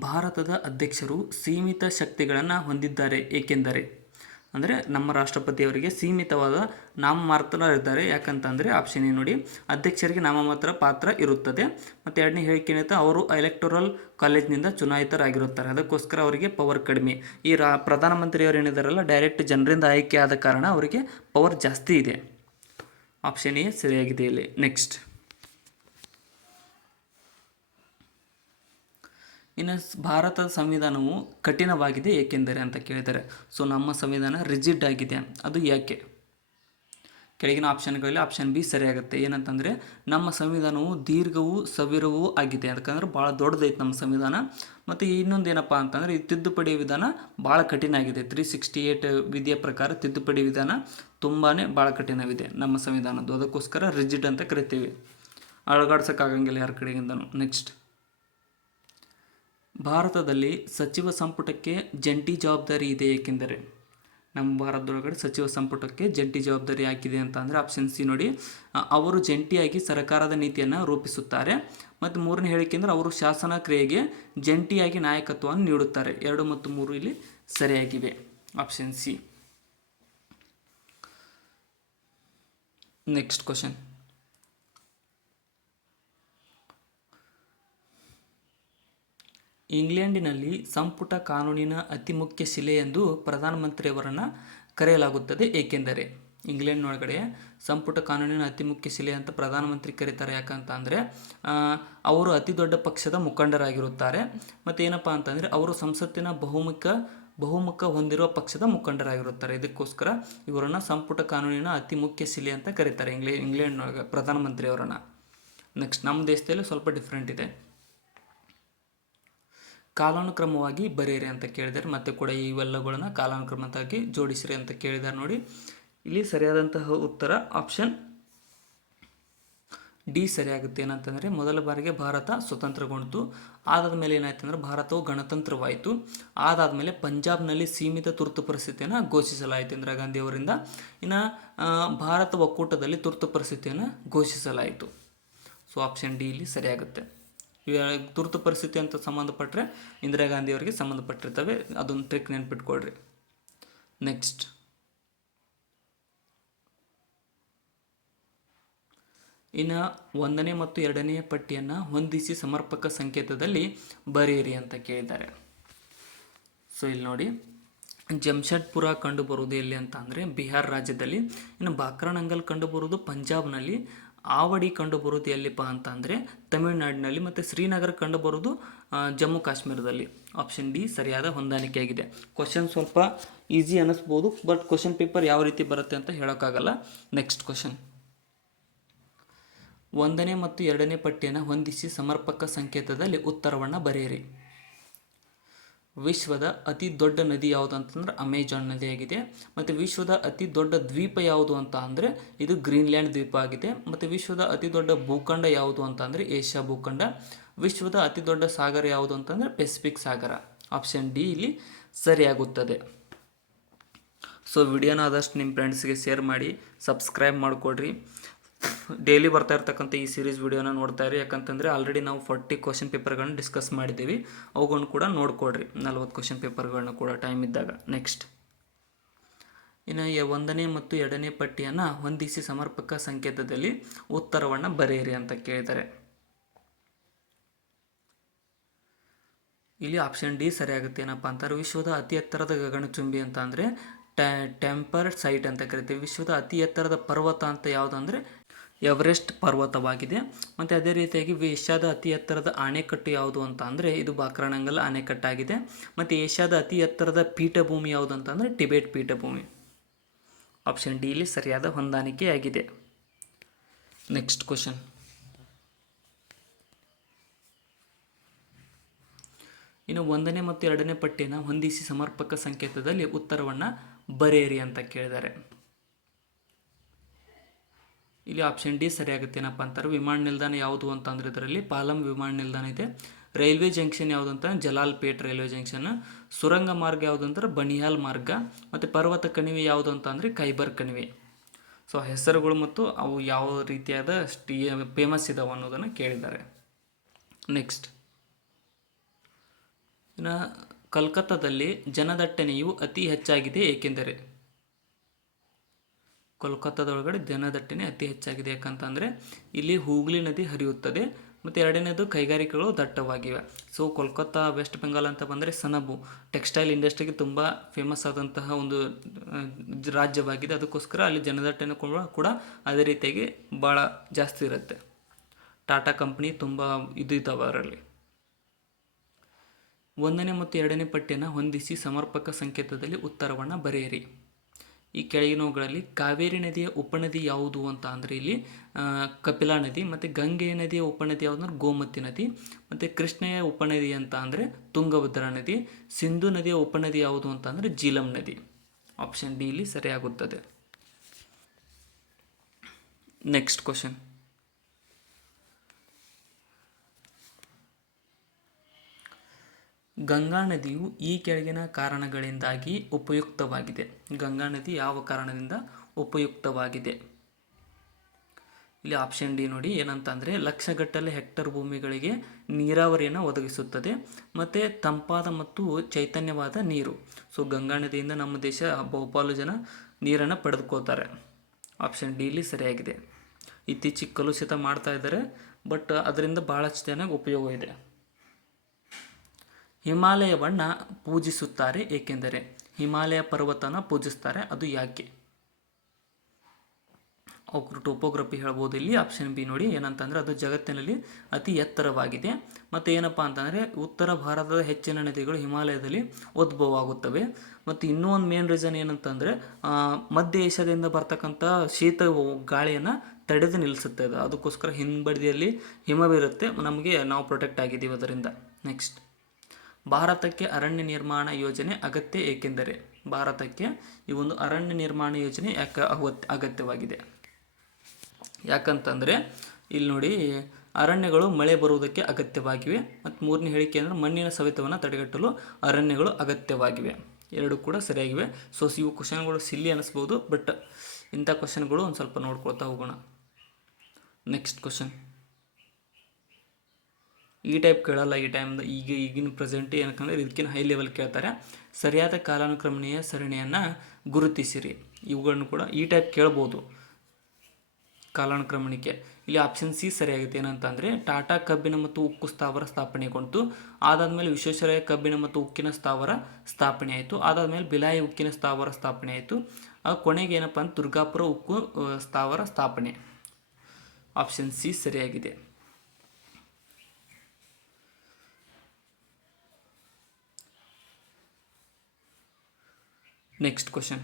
ಭಾರತದ ಅಧ್ಯಕ್ಷರು ಸೀಮಿತ ಶಕ್ತಿಗಳನ್ನು ಹೊಂದಿದ್ದಾರೆ. ಏಕೆಂದರೆ ಅಂದರೆ ನಮ್ಮ ರಾಷ್ಟ್ರಪತಿಯವರಿಗೆ ಸೀಮಿತವಾದ ನಾಮಮಾತ್ರ ಇದ್ದಾರೆ. ಯಾಕಂತಂದರೆ ಆಪ್ಷನ್ ಎ ನೋಡಿ, ಅಧ್ಯಕ್ಷರಿಗೆ ನಾಮಮಾತ್ರ ಪಾತ್ರ ಇರುತ್ತದೆ. ಮತ್ತು ಎರಡನೇ ಹೇಳಿಕೆ ಏನಿದೆ, ಅವರು ಎಲೆಕ್ಟೋರಲ್ ಕಾಲೇಜ್ನಿಂದ ಚುನಾಯಿತರಾಗಿರುತ್ತಾರೆ. ಅದಕ್ಕೋಸ್ಕರ ಅವರಿಗೆ ಪವರ್ ಕಡಿಮೆ. ಈ ಪ್ರಧಾನಮಂತ್ರಿಯವರು ಏನಿದಾರಲ್ಲ, ಡೈರೆಕ್ಟ್ ಜನರಿಂದ ಆಯ್ಕೆ ಆದ ಕಾರಣ ಅವರಿಗೆ ಪವರ್ ಜಾಸ್ತಿ ಇದೆ. ಆಪ್ಷನ್ ಎ ಸರಿಯಾಗಿದೆ ಇಲ್ಲಿ. ನೆಕ್ಸ್ಟ್, ಇನ್ನು ಭಾರತದ ಸಂವಿಧಾನವು ಕಠಿಣವಾಗಿದೆ ಏಕೆಂದರೆ ಅಂತ ಕೇಳಿದ್ದಾರೆ. ಸೊ ನಮ್ಮ ಸಂವಿಧಾನ ರಿಜಿಡ್ ಆಗಿದೆ, ಅದು ಯಾಕೆ? ಕೆಳಗಿನ ಆಪ್ಷನ್ಗಳಲ್ಲಿ ಆಪ್ಷನ್ ಬಿ ಸರಿಯಾಗುತ್ತೆ. ಏನಂತಂದರೆ ನಮ್ಮ ಸಂವಿಧಾನವು ದೀರ್ಘವೂ ಸವಿರವೂ ಆಗಿದೆ. ಯಾಕಂದ್ರೆ ಭಾಳ ದೊಡ್ಡದೈತೆ ನಮ್ಮ ಸಂವಿಧಾನ. ಮತ್ತು ಇನ್ನೊಂದು ಏನಪ್ಪ ಅಂತಂದರೆ ಈ ತಿದ್ದುಪಡಿ ವಿಧಾನ ಭಾಳ ಕಠಿಣ ಆಗಿದೆ. 368 ವಿಧಿಯ ಪ್ರಕಾರ ತಿದ್ದುಪಡಿ ವಿಧಾನ ತುಂಬಾ ಭಾಳ ಕಠಿಣವಿದೆ ನಮ್ಮ ಸಂವಿಧಾನದ್ದು. ಅದಕ್ಕೋಸ್ಕರ ರಿಜಿಡ್ ಅಂತ ಕರಿತೀವಿ. ಅಳಗಾಡ್ಸೋಕ್ಕಾಗಂಗಿಲ್ಲ ಯಾರ ಕಡೆಗಿಂದನು. ನೆಕ್ಸ್ಟ್, ಭಾರತದಲ್ಲಿ ಸಚಿವ ಸಂಪುಟಕ್ಕೆ ಜಂಟಿ ಜವಾಬ್ದಾರಿ ಇದೆ. ಏಕೆಂದರೆ ನಮ್ಮ ಭಾರತದೊಳಗಡೆ ಸಚಿವ ಸಂಪುಟಕ್ಕೆ ಜಂಟಿ ಜವಾಬ್ದಾರಿ ಹಾಕಿದೆ ಅಂತ ಅಂದರೆ ಆಪ್ಷನ್ ಸಿ ನೋಡಿ, ಅವರು ಜಂಟಿಯಾಗಿ ಸರ್ಕಾರದ ನೀತಿಯನ್ನು ರೂಪಿಸುತ್ತಾರೆ. ಮತ್ತು ಮೂರನೇ ಹೇಳಿಕೆ ಅಂದರೆ ಅವರು ಶಾಸನ ಕ್ರಿಯೆಗೆ ಜಂಟಿಯಾಗಿ ನಾಯಕತ್ವವನ್ನು ನೀಡುತ್ತಾರೆ. 2 ಮತ್ತು 3 ಇಲ್ಲಿ ಸರಿಯಾಗಿವೆ. Option C. ನೆಕ್ಸ್ಟ್ ಕ್ವಶನ್, ಇಂಗ್ಲೆಂಡಿನಲ್ಲಿ ಸಂಪುಟ ಕಾನೂನಿನ ಅತಿ ಮುಖ್ಯ ಶಿಲೆ ಎಂದು ಪ್ರಧಾನಮಂತ್ರಿಯವರನ್ನು ಕರೆಯಲಾಗುತ್ತದೆ. ಏಕೆಂದರೆ ಇಂಗ್ಲೆಂಡ್ನೊಳಗಡೆ ಸಂಪುಟ ಕಾನೂನಿನ ಅತಿ ಮುಖ್ಯ ಶಿಲೆ ಅಂತ ಪ್ರಧಾನಮಂತ್ರಿ ಕರೀತಾರೆ. ಯಾಕಂತ ಅಂದರೆ ಅವರು ಅತಿ ದೊಡ್ಡ ಪಕ್ಷದ ಮುಖಂಡರಾಗಿರುತ್ತಾರೆ. ಮತ್ತು ಏನಪ್ಪ ಅಂತಂದರೆ ಅವರು ಸಂಸತ್ತಿನ ಬಹುಮುಖ ಹೊಂದಿರುವ ಪಕ್ಷದ ಮುಖಂಡರಾಗಿರುತ್ತಾರೆ. ಇದಕ್ಕೋಸ್ಕರ ಇವರನ್ನು ಸಂಪುಟ ಕಾನೂನಿನ ಅತಿ ಮುಖ್ಯ ಶಿಲೆ ಅಂತ ಕರೀತಾರೆ ಇಂಗ್ಲೆಂಡ್ನೊಳಗೆ ಪ್ರಧಾನಮಂತ್ರಿಯವರನ್ನು. ನೆಕ್ಸ್ಟ್, ನಮ್ಮ ದೇಶದಲ್ಲಿ ಸ್ವಲ್ಪ ಡಿಫ್ರೆಂಟ್ ಇದೆ. ಕಾಲಾನುಕ್ರಮವಾಗಿ ಬರೆಯಿರಿ ಅಂತ ಕೇಳಿದ್ದಾರೆ. ಮತ್ತೆ ಕೂಡ ಇವೆಲ್ಲಗಳನ್ನು ಕಾಲಾನುಕ್ರಮವಾಗಿ ಜೋಡಿಸಿರಿ ಅಂತ ಕೇಳಿದ್ದಾರೆ ನೋಡಿ. ಇಲ್ಲಿ ಸರಿಯಾದಂತಹ ಉತ್ತರ ಆಪ್ಷನ್ ಡಿ ಸರಿಯಾಗುತ್ತೆ. ಏನಂತಂದರೆ ಮೊದಲ ಬಾರಿಗೆ ಭಾರತ ಸ್ವತಂತ್ರಗೊಂಡಿತು. ಆದಾದ ಮೇಲೆ ಏನಾಯ್ತು ಅಂದರೆ ಭಾರತವು ಗಣತಂತ್ರವಾಯಿತು. ಆದಾದಮೇಲೆ ಪಂಜಾಬ್ನಲ್ಲಿ ಸೀಮಿತ ತುರ್ತು ಪರಿಸ್ಥಿತಿಯನ್ನು ಘೋಷಿಸಲಾಯಿತು ಇಂದಿರಾ ಗಾಂಧಿ ಅವರಿಂದ. ಇನ್ನು ಭಾರತ ಒಕ್ಕೂಟದಲ್ಲಿ ತುರ್ತು ಪರಿಸ್ಥಿತಿಯನ್ನು ಘೋಷಿಸಲಾಯಿತು. ಸೊ ಆಪ್ಷನ್ ಡಿ ಇಲ್ಲಿ ಸರಿಯಾಗುತ್ತೆ. ತುರ್ತು ಪರಿಸ್ಥಿತಿ ಅಂತ ಸಂಬಂಧಪಟ್ಟರೆ ಇಂದಿರಾ ಗಾಂಧಿ ಅವರಿಗೆ ಸಂಬಂಧಪಟ್ಟಿರ್ತವೆ. ಅದೊಂದು ಟ್ರಿಕ್ ನೆನ್ಪಿಟ್ಕೊಳ್ರಿ. ನೆಕ್ಸ್ಟ್, ಇನ್ನು 1ನೇ ಮತ್ತು 2ನೇ ಪಟ್ಟಿಯನ್ನು ಹೊಂದಿಸಿ ಸಮರ್ಪಕ ಸಂಕೇತದಲ್ಲಿ ಬರೆಯಿರಿ ಅಂತ ಕೇಳಿದ್ದಾರೆ. ಸೊ ಇಲ್ಲಿ ನೋಡಿ, ಜಮ್ಶೆಡ್ಪುರ ಕಂಡುಬರುವುದು ಎಲ್ಲಿ ಅಂತ ಅಂದರೆ ಬಿಹಾರ್ ರಾಜ್ಯದಲ್ಲಿ. ಇನ್ನು ಬಾಕ್ರಾನಂಗಲ್ ಕಂಡುಬರುವುದು ಪಂಜಾಬ್ನಲ್ಲಿ. ಆವಡಿ ಕಂಡುಬರುವುದು ಎಲ್ಲಿಪ್ಪ ಅಂತ ಅಂದರೆ ತಮಿಳುನಾಡಿನಲ್ಲಿ. ಮತ್ತು ಶ್ರೀನಗರ ಕಂಡುಬರುವುದು ಜಮ್ಮು ಕಾಶ್ಮೀರದಲ್ಲಿ. ಆಪ್ಷನ್ ಡಿ ಸರಿಯಾದ ಹೊಂದಾಣಿಕೆಯಾಗಿದೆ. ಕ್ವಶನ್ ಸ್ವಲ್ಪ ಈಸಿ ಅನ್ನಿಸ್ಬೋದು, ಬಟ್ ಕ್ವಶನ್ ಪೇಪರ್ ಯಾವ ರೀತಿ ಬರುತ್ತೆ ಅಂತ ಹೇಳೋಕ್ಕಾಗಲ್ಲ. ನೆಕ್ಸ್ಟ್ ಕ್ವಶನ್, ಒಂದನೇ ಮತ್ತು ಎರಡನೇ ಪಟ್ಟಿಯನ್ನು ಹೊಂದಿಸಿ ಸಮರ್ಪಕ ಸಂಕೇತದಲ್ಲಿ ಉತ್ತರವನ್ನು ಬರೆಯಿರಿ. ವಿಶ್ವದ ಅತಿ ದೊಡ್ಡ ನದಿ ಯಾವುದು ಅಂತಂದ್ರೆ ಅಮೆಜಾನ್ ನದಿಯಾಗಿದೆ. ಮತ್ತು ವಿಶ್ವದ ಅತಿ ದೊಡ್ಡ ದ್ವೀಪ ಯಾವುದು ಅಂತ ಅಂದರೆ ಇದು ಗ್ರೀನ್ಲ್ಯಾಂಡ್ ದ್ವೀಪ ಆಗಿದೆ. ಮತ್ತು ವಿಶ್ವದ ಅತಿ ದೊಡ್ಡ ಭೂಖಂಡ ಯಾವುದು ಅಂತ ಅಂದರೆ ಏಷ್ಯಾ ಭೂಖಂಡ. ವಿಶ್ವದ ಅತಿ ದೊಡ್ಡ ಸಾಗರ ಯಾವುದು ಅಂತಂದರೆ ಪೆಸಿಫಿಕ್ ಸಾಗರ. ಆಪ್ಷನ್ ಡಿ ಇಲ್ಲಿ ಸರಿಯಾಗುತ್ತದೆ. ಸೊ ವಿಡಿಯೋನ ಆದಷ್ಟು ನಿಮ್ಮ ಫ್ರೆಂಡ್ಸ್ಗೆ ಶೇರ್ ಮಾಡಿ, ಸಬ್ಸ್ಕ್ರೈಬ್ ಮಾಡಿಕೊಡ್ರಿ. ಡೈಲಿ ಬರ್ತಾ ಇರ್ತಕ್ಕಂಥ ಈ ಸೀರೀಸ್ ವಿಡಿಯೋನ ನೋಡ್ತಾ ಇರಿ. ಯಾಕಂತಂದರೆ ಆಲ್ರೆಡಿ ನಾವು 40 ಕ್ವಶನ್ ಪೇಪರ್ಗಳನ್ನ ಡಿಸ್ಕಸ್ ಮಾಡಿದ್ದೀವಿ. ಅವುಗಳನ್ನು ಕೂಡ ನೋಡ್ಕೊಡ್ರಿ, 40 ಕ್ವಶನ್ ಪೇಪರ್ಗಳನ್ನ ಕೂಡ ಟೈಮ್ ಇದ್ದಾಗ. ನೆಕ್ಸ್ಟ್, ಇನ್ನು ಒಂದನೇ ಮತ್ತು ಎರಡನೇ ಪಟ್ಟಿಯನ್ನು ಹೊಂದಿಸಿ ಸಮರ್ಪಕ ಸಂಕೇತದಲ್ಲಿ ಉತ್ತರವನ್ನು ಬರೆಯಿರಿ ಅಂತ ಕೇಳಿದ್ದಾರೆ. ಇಲ್ಲಿ ಆಪ್ಷನ್ ಡಿ ಸರಿಯಾಗುತ್ತೆ. ಏನಪ್ಪ ಅಂತಾರೆ, ವಿಶ್ವದ ಅತಿ ಎತ್ತರದ ಗಗನಚುಂಬಿ ಅಂತ ಅಂದರೆ ಟೆಂಪರ್ ಸೈಟ್ ಅಂತ ಕರಿತೀವಿ. ವಿಶ್ವದ ಅತಿ ಎತ್ತರದ ಪರ್ವತ ಅಂತ ಯಾವುದಂದರೆ ಎವರೆಸ್ಟ್ ಪರ್ವತವಾಗಿದೆ. ಮತ್ತು ಅದೇ ರೀತಿಯಾಗಿ ಏಷ್ಯಾದ ಅತಿ ಎತ್ತರದ ಅಣೆಕಟ್ಟು ಯಾವುದು ಅಂತ ಅಂದರೆ ಇದು ಬಾಕ್ರಾನಂಗಲ್ ಅಣೆಕಟ್ಟಾಗಿದೆ. ಮತ್ತು ಏಷ್ಯಾದ ಅತಿ ಎತ್ತರದ ಪೀಠಭೂಮಿ ಯಾವುದು ಅಂತಂದರೆ ಟಿಬೆಟ್ ಪೀಠಭೂಮಿ. ಆಪ್ಷನ್ ಡಿ ಇಲ್ಲಿ ಸರಿಯಾದ ಹೊಂದಾಣಿಕೆಯಾಗಿದೆ. ನೆಕ್ಸ್ಟ್ ಕ್ವಶನ್, ಇನ್ನು ಒಂದನೇ ಮತ್ತು ಎರಡನೇ ಪಟ್ಟಿಯನ್ನು ಹೊಂದಿಸಿ ಸಮರ್ಪಕ ಸಂಕೇತದಲ್ಲಿ ಉತ್ತರವನ್ನು ಬರೆಯಿರಿ ಅಂತ ಕೇಳಿದ್ದಾರೆ. ಇಲ್ಲಿ ಆಪ್ಷನ್ ಡಿ ಸರಿಯಾಗುತ್ತೆ. ಏನಪ್ಪ ಅಂತಾರೆ, ವಿಮಾನ ನಿಲ್ದಾಣ ಯಾವುದು ಅಂತಂದರೆ ಇದರಲ್ಲಿ ಪಾಲಂ ವಿಮಾನ ನಿಲ್ದಾಣ ಇದೆ. ರೈಲ್ವೆ ಜಂಕ್ಷನ್ ಯಾವುದು ಅಂತ ಜಲಾಲ್ಪೇಟ್ ರೈಲ್ವೆ ಜಂಕ್ಷನ್. ಸುರಂಗ ಮಾರ್ಗ ಯಾವುದು ಅಂತಾರೆ ಬನಿಯಾಲ್ ಮಾರ್ಗ. ಮತ್ತು ಪರ್ವತ ಕಣಿವೆ ಯಾವುದು ಅಂತ ಅಂದರೆ ಖೈಬರ್ ಕಣಿವೆ. ಸೊ ಹೆಸರುಗಳು ಮತ್ತು ಅವು ಯಾವ ರೀತಿಯಾದ ಫೇಮಸ್ ಇದಾವೆ ಅನ್ನೋದನ್ನು ಕೇಳಿದ್ದಾರೆ. ನೆಕ್ಸ್ಟ್, ಇನ್ನು ಕಲ್ಕತ್ತಾದಲ್ಲಿ ಜನದಟ್ಟಣೆಯು ಅತಿ ಹೆಚ್ಚಾಗಿದೆ ಏಕೆಂದರೆ ಕೋಲ್ಕತ್ತಾದೊಳಗಡೆ ಜನದಟ್ಟಣೆ ಅತಿ ಹೆಚ್ಚಾಗಿದೆ. ಯಾಕಂತಂದರೆ ಇಲ್ಲಿ ಹೂಗ್ಲಿ ನದಿ ಹರಿಯುತ್ತದೆ. ಮತ್ತು ಎರಡನೇದು ಕೈಗಾರಿಕೆಗಳು ದಟ್ಟವಾಗಿವೆ. ಸೊ ಕೋಲ್ಕತ್ತಾ ವೆಸ್ಟ್ ಬೆಂಗಾಲ್ ಅಂತ ಬಂದರೆ ಸನಬು ಟೆಕ್ಸ್ಟೈಲ್ ಇಂಡಸ್ಟ್ರಿಗೆ ತುಂಬ ಫೇಮಸ್ ಆದಂತಹ ಒಂದು ರಾಜ್ಯವಾಗಿದೆ. ಅದಕ್ಕೋಸ್ಕರ ಅಲ್ಲಿ ಜನದಟ್ಟಣೆ ಕೂಡ ಅದೇ ರೀತಿಯಾಗಿ ಭಾಳ ಜಾಸ್ತಿ ಇರುತ್ತೆ. ಟಾಟಾ ಕಂಪ್ನಿ ತುಂಬ ಇದ್ದಾವೆ ಅದರಲ್ಲಿ. ಒಂದನೇ ಮತ್ತು ಎರಡನೇ ಪಟ್ಟಿಯನ್ನು ಹೊಂದಿಸಿ ಸಮರ್ಪಕ ಸಂಕೇತದಲ್ಲಿ ಉತ್ತರವನ್ನು ಬರೆಯಿರಿ. ಈ ಕೆಳಗಿನವುಗಳಲ್ಲಿ ಕಾವೇರಿ ನದಿಯ ಉಪನದಿ ಯಾವುದು ಅಂತ ಅಂದರೆ ಇಲ್ಲಿ ಕಪಿಲಾ ನದಿ. ಮತ್ತು ಗಂಗೆ ನದಿಯ ಉಪನದಿ ಯಾವುದು ಅಂದ್ರೆ ಗೋಮತಿ ನದಿ. ಮತ್ತು ಕೃಷ್ಣೆಯ ಉಪನದಿ ಅಂತ ಅಂದರೆ ತುಂಗಭದ್ರಾ ನದಿ. ಸಿಂಧು ನದಿಯ ಉಪನದಿ ಯಾವುದು ಅಂತ ಅಂದರೆ ಜೀಲಂ ನದಿ. ಆಪ್ಷನ್ ಡಿ ಇಲ್ಲಿ ಸರಿಯಾಗುತ್ತದೆ. ನೆಕ್ಸ್ಟ್ ಕ್ವಶನ್, ಗಂಗಾ ನದಿಯು ಈ ಕೆಳಗಿನ ಕಾರಣಗಳಿಂದಾಗಿ ಉಪಯುಕ್ತವಾಗಿದೆ. ಗಂಗಾ ನದಿ ಯಾವ ಕಾರಣದಿಂದ ಉಪಯುಕ್ತವಾಗಿದೆ? ಇಲ್ಲಿ ಆಪ್ಷನ್ ಡಿ ನೋಡಿ, ಏನಂತಂದರೆ ಲಕ್ಷಗಟ್ಟಲೆ ಹೆಕ್ಟರ್ ಭೂಮಿಗಳಿಗೆ ನೀರಾವರಿಯನ್ನು ಒದಗಿಸುತ್ತದೆ. ಮತ್ತು ತಂಪಾದ ಮತ್ತು ಚೈತನ್ಯವಾದ ನೀರು. ಸೊ ಗಂಗಾ ನದಿಯಿಂದ ನಮ್ಮ ದೇಶ ಬಹುಪಾಲು ಜನ ನೀರನ್ನು ಪಡೆದುಕೋತಾರೆ. ಆಪ್ಷನ್ ಡಿ ಇಲ್ಲಿ ಸರಿಯಾಗಿದೆ. ಇತ್ತೀಚೆಗೆ ಕಲುಷಿತ ಮಾಡ್ತಾ ಇದ್ದಾರೆ, ಬಟ್ ಅದರಿಂದ ಭಾಳಷ್ಟು ಚೆನ್ನಾಗಿ ಉಪಯೋಗ ಇದೆ. ಹಿಮಾಲಯವನ್ನು ಪೂಜಿಸುತ್ತಾರೆ ಏಕೆಂದರೆ ಹಿಮಾಲಯ ಪರ್ವತನ ಪೂಜಿಸ್ತಾರೆ, ಅದು ಯಾಕೆ? ಅವ್ರು ಟೋಪೋಗ್ರಫಿ ಹೇಳ್ಬೋದು ಇಲ್ಲಿ. ಆಪ್ಷನ್ ಬಿ ನೋಡಿ, ಏನಂತಂದರೆ ಅದು ಜಗತ್ತಿನಲ್ಲಿ ಅತಿ ಎತ್ತರವಾಗಿದೆ. ಮತ್ತು ಏನಪ್ಪ ಅಂತಂದರೆ ಉತ್ತರ ಭಾರತದ ಹೆಚ್ಚಿನ ನದಿಗಳು ಹಿಮಾಲಯದಲ್ಲಿ ಉದ್ಭವ ಆಗುತ್ತವೆ. ಮತ್ತು ಇನ್ನೂ ಒಂದು ಮೇನ್ ರೀಸನ್ ಏನಂತಂದರೆ ಮಧ್ಯ ಏಷ್ಯಾದಿಂದ ಬರ್ತಕ್ಕಂಥ ಶೀತ ಗಾಳಿಯನ್ನು ತಡೆದು ನಿಲ್ಲಿಸುತ್ತೆ ಅದು. ಅದಕ್ಕೋಸ್ಕರ ಹಿಂಬದಿಯಲ್ಲಿ ಹಿಮವಿರುತ್ತೆ, ನಮಗೆ ನಾವು ಪ್ರೊಟೆಕ್ಟ್ ಆಗಿದ್ದೀವಿ ಅದರಿಂದ. ನೆಕ್ಸ್ಟ್, ಭಾರತಕ್ಕೆ ಅರಣ್ಯ ನಿರ್ಮಾಣ ಯೋಜನೆ ಅಗತ್ಯ ಏಕೆಂದರೆ ಭಾರತಕ್ಕೆ ಈ ಒಂದು ಅರಣ್ಯ ನಿರ್ಮಾಣ ಯೋಜನೆ ಯಾಕೆ ಅಗತ್ಯವಾಗಿದೆ? ಯಾಕಂತಂದರೆ ಇಲ್ಲಿ ನೋಡಿ, ಅರಣ್ಯಗಳು ಮಳೆ ಬರುವುದಕ್ಕೆ ಅಗತ್ಯವಾಗಿವೆ. ಮತ್ತು ಮೂರನೇ ಹೇಳಿಕೆ ಅಂದರೆ ಮಣ್ಣಿನ ಸವೆತವನ್ನು ತಡೆಗಟ್ಟಲು ಅರಣ್ಯಗಳು ಅಗತ್ಯವಾಗಿವೆ. ಎರಡು ಕೂಡ ಸರಿಯಾಗಿವೆ. ಸೊ ಇವು ಕ್ವಶನ್ಗಳು ಸಿಲ್ಲಿ ಅನ್ನಿಸ್ಬೋದು, ಬಟ್ ಇಂಥ ಕ್ವಶನ್ಗಳು ಒಂದು ಸ್ವಲ್ಪ ನೋಡ್ಕೊಳ್ತಾ ಹೋಗೋಣ. ನೆಕ್ಸ್ಟ್ ಕ್ವಶನ್, ಈ ಟೈಪ್ ಕೇಳಲ್ಲ. ಈ ಟೈಮ್ದು ಈಗಿನ ಪ್ರೆಸೆಂಟ್ ಏನಕ್ಕಂದರೆ ಇದಕ್ಕಿಂತ ಹೈ ಲೆವೆಲ್ ಕೇಳ್ತಾರೆ. ಸರಿಯಾದ ಕಾಲಾನುಕ್ರಮಣೀಯ ಸರಣಿಯನ್ನು ಗುರುತಿಸಿರಿ. ಇವುಗಳನ್ನು ಕೂಡ ಈ ಟೈಪ್ ಕೇಳ್ಬೋದು. ಕಾಲಾನುಕ್ರಮಣಿಕೆ ಇಲ್ಲಿ ಆಪ್ಷನ್ ಸಿ ಸರಿಯಾಗುತ್ತೆ. ಏನಂತಂದರೆ ಟಾಟಾ ಕಬ್ಬಿಣ ಮತ್ತು ಉಕ್ಕು ಸ್ಥಾವರ ಸ್ಥಾಪನೆಗೊಂಡು, ಅದಾದಮೇಲೆ ವಿಶ್ವೇಶ್ವರಯ್ಯ ಕಬ್ಬಿಣ ಮತ್ತು ಉಕ್ಕಿನ ಸ್ಥಾವರ ಸ್ಥಾಪನೆ ಆಯಿತು. ಅದಾದಮೇಲೆ ಬಿಲಾಯಿ ಉಕ್ಕಿನ ಸ್ಥಾವರ ಸ್ಥಾಪನೆ ಆಯಿತು. ಕೊನೆಗೆ ಏನಪ್ಪ ಅಂದ್ರೆ ದುರ್ಗಾಪುರ ಉಕ್ಕು ಸ್ಥಾವರ ಸ್ಥಾಪನೆ. ಆಪ್ಷನ್ ಸಿ ಸರಿಯಾಗಿದೆ. ನೆಕ್ಸ್ಟ್ ಕ್ವಶನ್,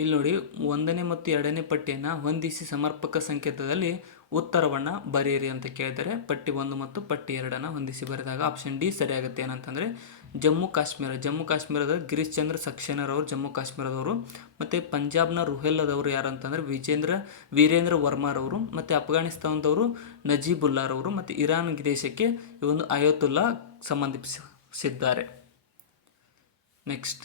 ಇಲ್ಲಿ ನೋಡಿ 1ನೇ ಮತ್ತು 2ನೇ ಪಟ್ಟಿಯನ್ನು ಹೊಂದಿಸಿ ಸಮರ್ಪಕ ಸಂಕೇತದಲ್ಲಿ ಉತ್ತರವನ್ನು ಬರೆಯಿರಿ ಅಂತ ಕೇಳಿದರೆ ಪಟ್ಟಿ 1 ಮತ್ತು ಪಟ್ಟಿ 2 ಹೊಂದಿಸಿ ಬರೆದಾಗ ಆಪ್ಷನ್ ಡಿ ಸರಿಯಾಗುತ್ತೆ. ಏನಂತಂದರೆ ಜಮ್ಮು ಕಾಶ್ಮೀರದ ಗಿರೀಶ್ ಚಂದ್ರ ಸಕ್ಸೇನರವರು ಜಮ್ಮು ಕಾಶ್ಮೀರದವರು, ಮತ್ತು ಪಂಜಾಬ್ನ ರುಹೆಲ್ಲದವರು ಯಾರು ಅಂತಂದರೆ ವೀರೇಂದ್ರ ವರ್ಮಾರವರು, ಮತ್ತು ಅಫ್ಘಾನಿಸ್ತಾನದವರು ನಜೀಬುಲ್ಲಾರವರು, ಮತ್ತು ಇರಾನ್ ದೇಶಕ್ಕೆ ಈ ಒಂದು ಅಯೋತುಲ್ಲಾ ಸಂಬಂಧಿಸಿದ್ದಾರೆ. ನೆಕ್ಸ್ಟ್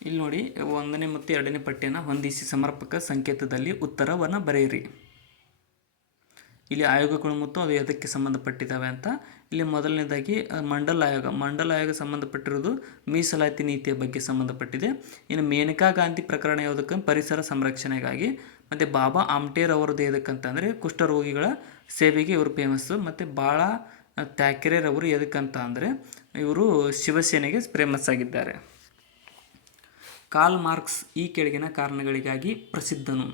ಇಲ್ಲಿ ನೋಡಿ 1ನೇ ಮತ್ತು 2ನೇ ಪಟ್ಟಿಯನ್ನು ಹೊಂದಿಸಿ ಸಮರ್ಪಕ ಸಂಕೇತದಲ್ಲಿ ಉತ್ತರವನ್ನು ಬರೆಯಿರಿ. ಇಲ್ಲಿ ಆಯೋಗಗಳು ಮತ್ತು ಅದು ಎದಕ್ಕೆ ಸಂಬಂಧಪಟ್ಟಿದ್ದಾವೆ ಅಂತ. ಇಲ್ಲಿ ಮೊದಲನೇದಾಗಿ ಮಂಡಲ ಆಯೋಗ ಸಂಬಂಧಪಟ್ಟಿರೋದು ಮೀಸಲಾತಿ ನೀತಿಯ ಬಗ್ಗೆ ಸಂಬಂಧಪಟ್ಟಿದೆ. ಇನ್ನು ಮೇನಕಾ ಗಾಂಧಿ ಪ್ರಕರಣ ಯಾವುದಕ್ಕೆ ಪರಿಸರ ಸಂರಕ್ಷಣೆಗಾಗಿ, ಮತ್ತು ಬಾಬಾ ಆಮ್ಟೇರ್ ಅವರದ್ದು ಎದಕ್ಕಂತಂದರೆ ಕುಷ್ಠರೋಗಿಗಳ ಸೇವೆಗೆ ಇವರು ಫೇಮಸ್ಸು, ಮತ್ತು ಬಾಳ ಥ್ಯಾಕರೆರವರು ಎದಕ್ಕಂತ ಅಂದರೆ ಇವರು ಶಿವಸೇನೆಗೆ ಫೇಮಸ್ ಆಗಿದ್ದಾರೆ. ಕಾರ್ಲ್ ಮಾರ್ಕ್ಸ್ ಈ ಕೆಳಗಿನ ಕಾರಣಗಳಿಗಾಗಿ ಪ್ರಸಿದ್ಧನು.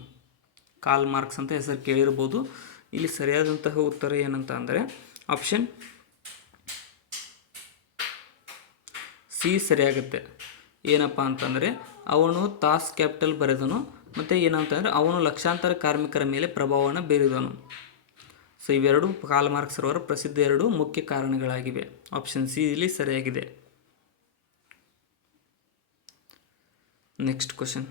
ಕಾರ್ಲ್ ಮಾರ್ಕ್ಸ್ ಅಂತ ಹೆಸರು ಕೇಳಿರ್ಬೋದು. ಇಲ್ಲಿ ಸರಿಯಾದಂತಹ ಉತ್ತರ ಏನಂತ ಅಂದರೆ ಆಪ್ಷನ್ ಸಿ ಸರಿಯಾಗುತ್ತೆ. ಏನಪ್ಪ ಅಂತಂದರೆ ಅವನು ತಾಸ್ ಕ್ಯಾಪಿಟಲ್ ಬರೆದನು, ಮತ್ತು ಏನಂತಂದರೆ ಅವನು ಲಕ್ಷಾಂತರ ಕಾರ್ಮಿಕರ ಮೇಲೆ ಪ್ರಭಾವವನ್ನು ಬೀರಿದನು. ಸೊ ಇವೆರಡು ಕಾರ್ಲ್ ಮಾರ್ಕ್ಸ್ ಅವರ ಪ್ರಸಿದ್ಧ 2 ಮುಖ್ಯ ಕಾರಣಗಳಾಗಿವೆ. ಆಪ್ಷನ್ ಸಿ ಇಲ್ಲಿ ಸರಿಯಾಗಿದೆ. Next question.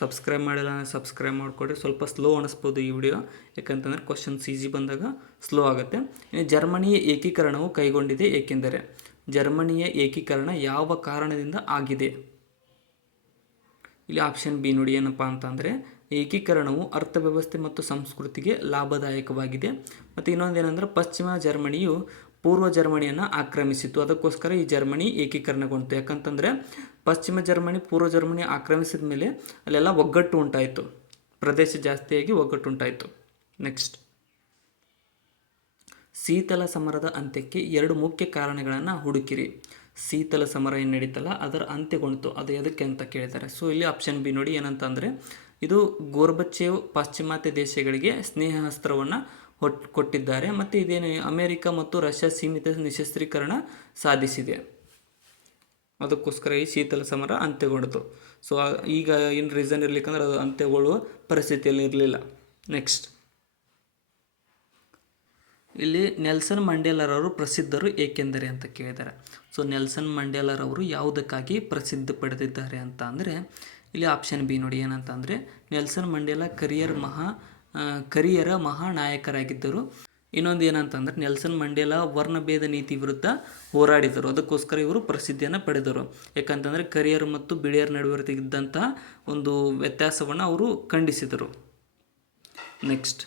ಸಬ್ಸ್ಕ್ರೈಬ್ ಮಾಡಿಲ್ಲ ಅಂದರೆ ಸಬ್ಸ್ಕ್ರೈಬ್ ಮಾಡಿಕೊಡ್ರಿ. ಸ್ವಲ್ಪ ಸ್ಲೋ ಅನಿಸ್ಬೋದು ಈ ವಿಡಿಯೋ, ಯಾಕಂತಂದರೆ ಕ್ವಶನ್ಸ್ ಈಸಿ ಬಂದಾಗ ಸ್ಲೋ ಆಗುತ್ತೆ. ಇನ್ನು ಜರ್ಮನಿಯ ಏಕೀಕರಣವು ಕೈಗೊಂಡಿದೆ ಏಕೆಂದರೆ, ಜರ್ಮನಿಯ ಏಕೀಕರಣ ಯಾವ ಕಾರಣದಿಂದ ಆಗಿದೆ? ಇಲ್ಲಿ ಆಪ್ಷನ್ ಬಿ ನೋಡಿ. ಏನಪ್ಪ ಅಂತಂದರೆ ಏಕೀಕರಣವು ಅರ್ಥವ್ಯವಸ್ಥೆ ಮತ್ತು ಸಂಸ್ಕೃತಿಗೆ ಲಾಭದಾಯಕವಾಗಿದೆ, ಮತ್ತು ಇನ್ನೊಂದೇನೆಂದರೆ ಪಶ್ಚಿಮ ಜರ್ಮನಿಯು ಪೂರ್ವ ಜರ್ಮನಿಯನ್ನು ಆಕ್ರಮಿಸಿತು, ಅದಕ್ಕೋಸ್ಕರ ಈ ಜರ್ಮನಿ ಏಕೀಕರಣಗೊಂಡಿತು. ಯಾಕಂತಂದರೆ ಪಶ್ಚಿಮ ಜರ್ಮನಿ ಪೂರ್ವ ಜರ್ಮನಿ ಆಕ್ರಮಿಸಿದ ಮೇಲೆ ಅಲ್ಲೆಲ್ಲ ಒಗ್ಗಟ್ಟು ಉಂಟಾಯಿತು, ಪ್ರದೇಶ ಜಾಸ್ತಿಯಾಗಿ ಒಗ್ಗಟ್ಟು ಉಂಟಾಯಿತು. ನೆಕ್ಸ್ಟ್, ಶೀತಲ ಸಮರದ ಅಂತ್ಯಕ್ಕೆ 2 ಮುಖ್ಯ ಕಾರಣಗಳನ್ನು ಹುಡುಕಿರಿ. ಶೀತಲ ಸಮರ ಏನು ನಡೀತಲ್ಲ ಅದರ ಅಂತ್ಯಗೊಂಡಿತು, ಅದು ಎದಕ್ಕೆ ಅಂತ ಕೇಳಿದ್ದಾರೆ. ಸೊ ಇಲ್ಲಿ ಆಪ್ಷನ್ ಬಿ ನೋಡಿ. ಏನಂತಂದರೆ ಇದು ಗೋರ್ಬಚೇವ್ ಪಾಶ್ಚಿಮಾತ್ಯ ದೇಶಗಳಿಗೆ ಸ್ನೇಹಾಸ್ತ್ರವನ್ನು ಕೊಟ್ಟಿದ್ದಾರೆ, ಮತ್ತು ಇದೇನು ಅಮೆರಿಕ ಮತ್ತು ರಷ್ಯಾ ಸೀಮಿತ ನಿಶಸ್ತ್ರೀಕರಣ ಸಾಧಿಸಿದೆ, ಅದಕ್ಕೋಸ್ಕರ ಈ ಶೀತಲ ಸಮರ ಅಂತ್ಯಗೊಂಡಿತು. ಸೊ ಈಗ ಏನು ರೀಸನ್ ಇರಲಿಕ್ಕಂದ್ರೆ ಅದು ಅಂತ್ಯಗೊಳ್ಳುವ ಪರಿಸ್ಥಿತಿಯಲ್ಲಿ ಇರಲಿಲ್ಲ. ನೆಕ್ಸ್ಟ್, ಇಲ್ಲಿ ನೆಲ್ಸನ್ ಮಂಡೇಲರವರು ಪ್ರಸಿದ್ಧರು ಏಕೆಂದರೆ ಅಂತ ಕೇಳಿದ್ದಾರೆ. ಸೊ ನೆಲ್ಸನ್ ಮಂಡೇಲರವರು ಯಾವುದಕ್ಕಾಗಿ ಪ್ರಸಿದ್ಧಿ ಪಡೆದಿದ್ದಾರೆ ಅಂತ ಅಂದರೆ ಇಲ್ಲಿ ಆಪ್ಷನ್ ಬಿ ನೋಡಿ. ಏನಂತ ಅಂದರೆ ನೆಲ್ಸನ್ ಮಂಡೇಲ ಕರಿಯರ ಮಹಾನಾಯಕರಾಗಿದ್ದರು. ಇನ್ನೊಂದು ಏನಂತಂದರೆ ನೆಲ್ಸನ್ ಮಂಡೇಲ ವರ್ಣಭೇದ ನೀತಿ ವಿರುದ್ಧ ಹೋರಾಡಿದರು, ಅದಕ್ಕೋಸ್ಕರ ಇವರು ಪ್ರಸಿದ್ಧಿಯನ್ನು ಪಡೆದರು. ಯಾಕಂತಂದರೆ ಕರಿಯರ್ ಮತ್ತು ಬಿಳಿಯರ ನಡುವೆ ಇದ್ದಂತಹ ಒಂದು ವ್ಯತ್ಯಾಸವನ್ನು ಅವರು ಖಂಡಿಸಿದರು. ನೆಕ್ಸ್ಟ್,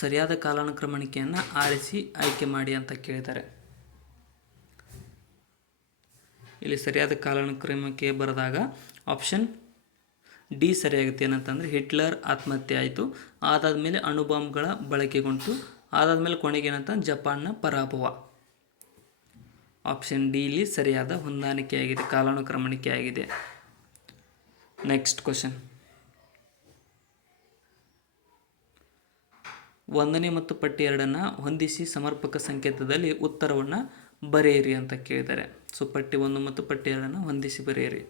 ಸರಿಯಾದ ಕಾಲಾನುಕ್ರಮಣಿಕೆಯನ್ನು ಆರಿಸಿ ಆಯ್ಕೆ ಮಾಡಿ ಅಂತ ಕೇಳಿದ್ದಾರೆ. ಇಲ್ಲಿ ಸರಿಯಾದ ಕಾಲಾನುಕ್ರಮಕ್ಕೆ ಬರೆದಾಗ ಆಪ್ಷನ್ ಡಿ ಸರಿಯಾಗುತ್ತೆ. ಏನಂತಂದರೆ ಹಿಟ್ಲರ್ ಆತ್ಮಹತ್ಯೆ ಆಯಿತು, ಅದಾದಮೇಲೆ ಅಣುಬಾಂಬ್ಗಳ ಬಳಕೆಗೊಂಡು, ಅದಾದಮೇಲೆ ಕೊನೆಗೆ ಏನಂತ ಜಪಾನ್ನ ಪರಾಭವ. ಆಪ್ಷನ್ ಡಿ ಇಲ್ಲಿ ಸರಿಯಾದ ಹೊಂದಾಣಿಕೆಯಾಗಿದೆ, ಕಾಲಾನುಕ್ರಮಣಿಕೆಯಾಗಿದೆ. Next question. 1ನೇ ಮತ್ತು ಪಟ್ಟಿ 2 ಹೊಂದಿಸಿ ಸಮರ್ಪಕ ಸಂಕೇತದಲ್ಲಿ ಉತ್ತರವನ್ನು ಬರೆಯಿರಿ ಅಂತ ಕೇಳಿದ್ದಾರೆ. ಸೊ ಪಟ್ಟಿ 1 ಮತ್ತು ಪಟ್ಟಿ 2 ಹೊಂದಿಸಿ ಬರೆಯಿರಿ.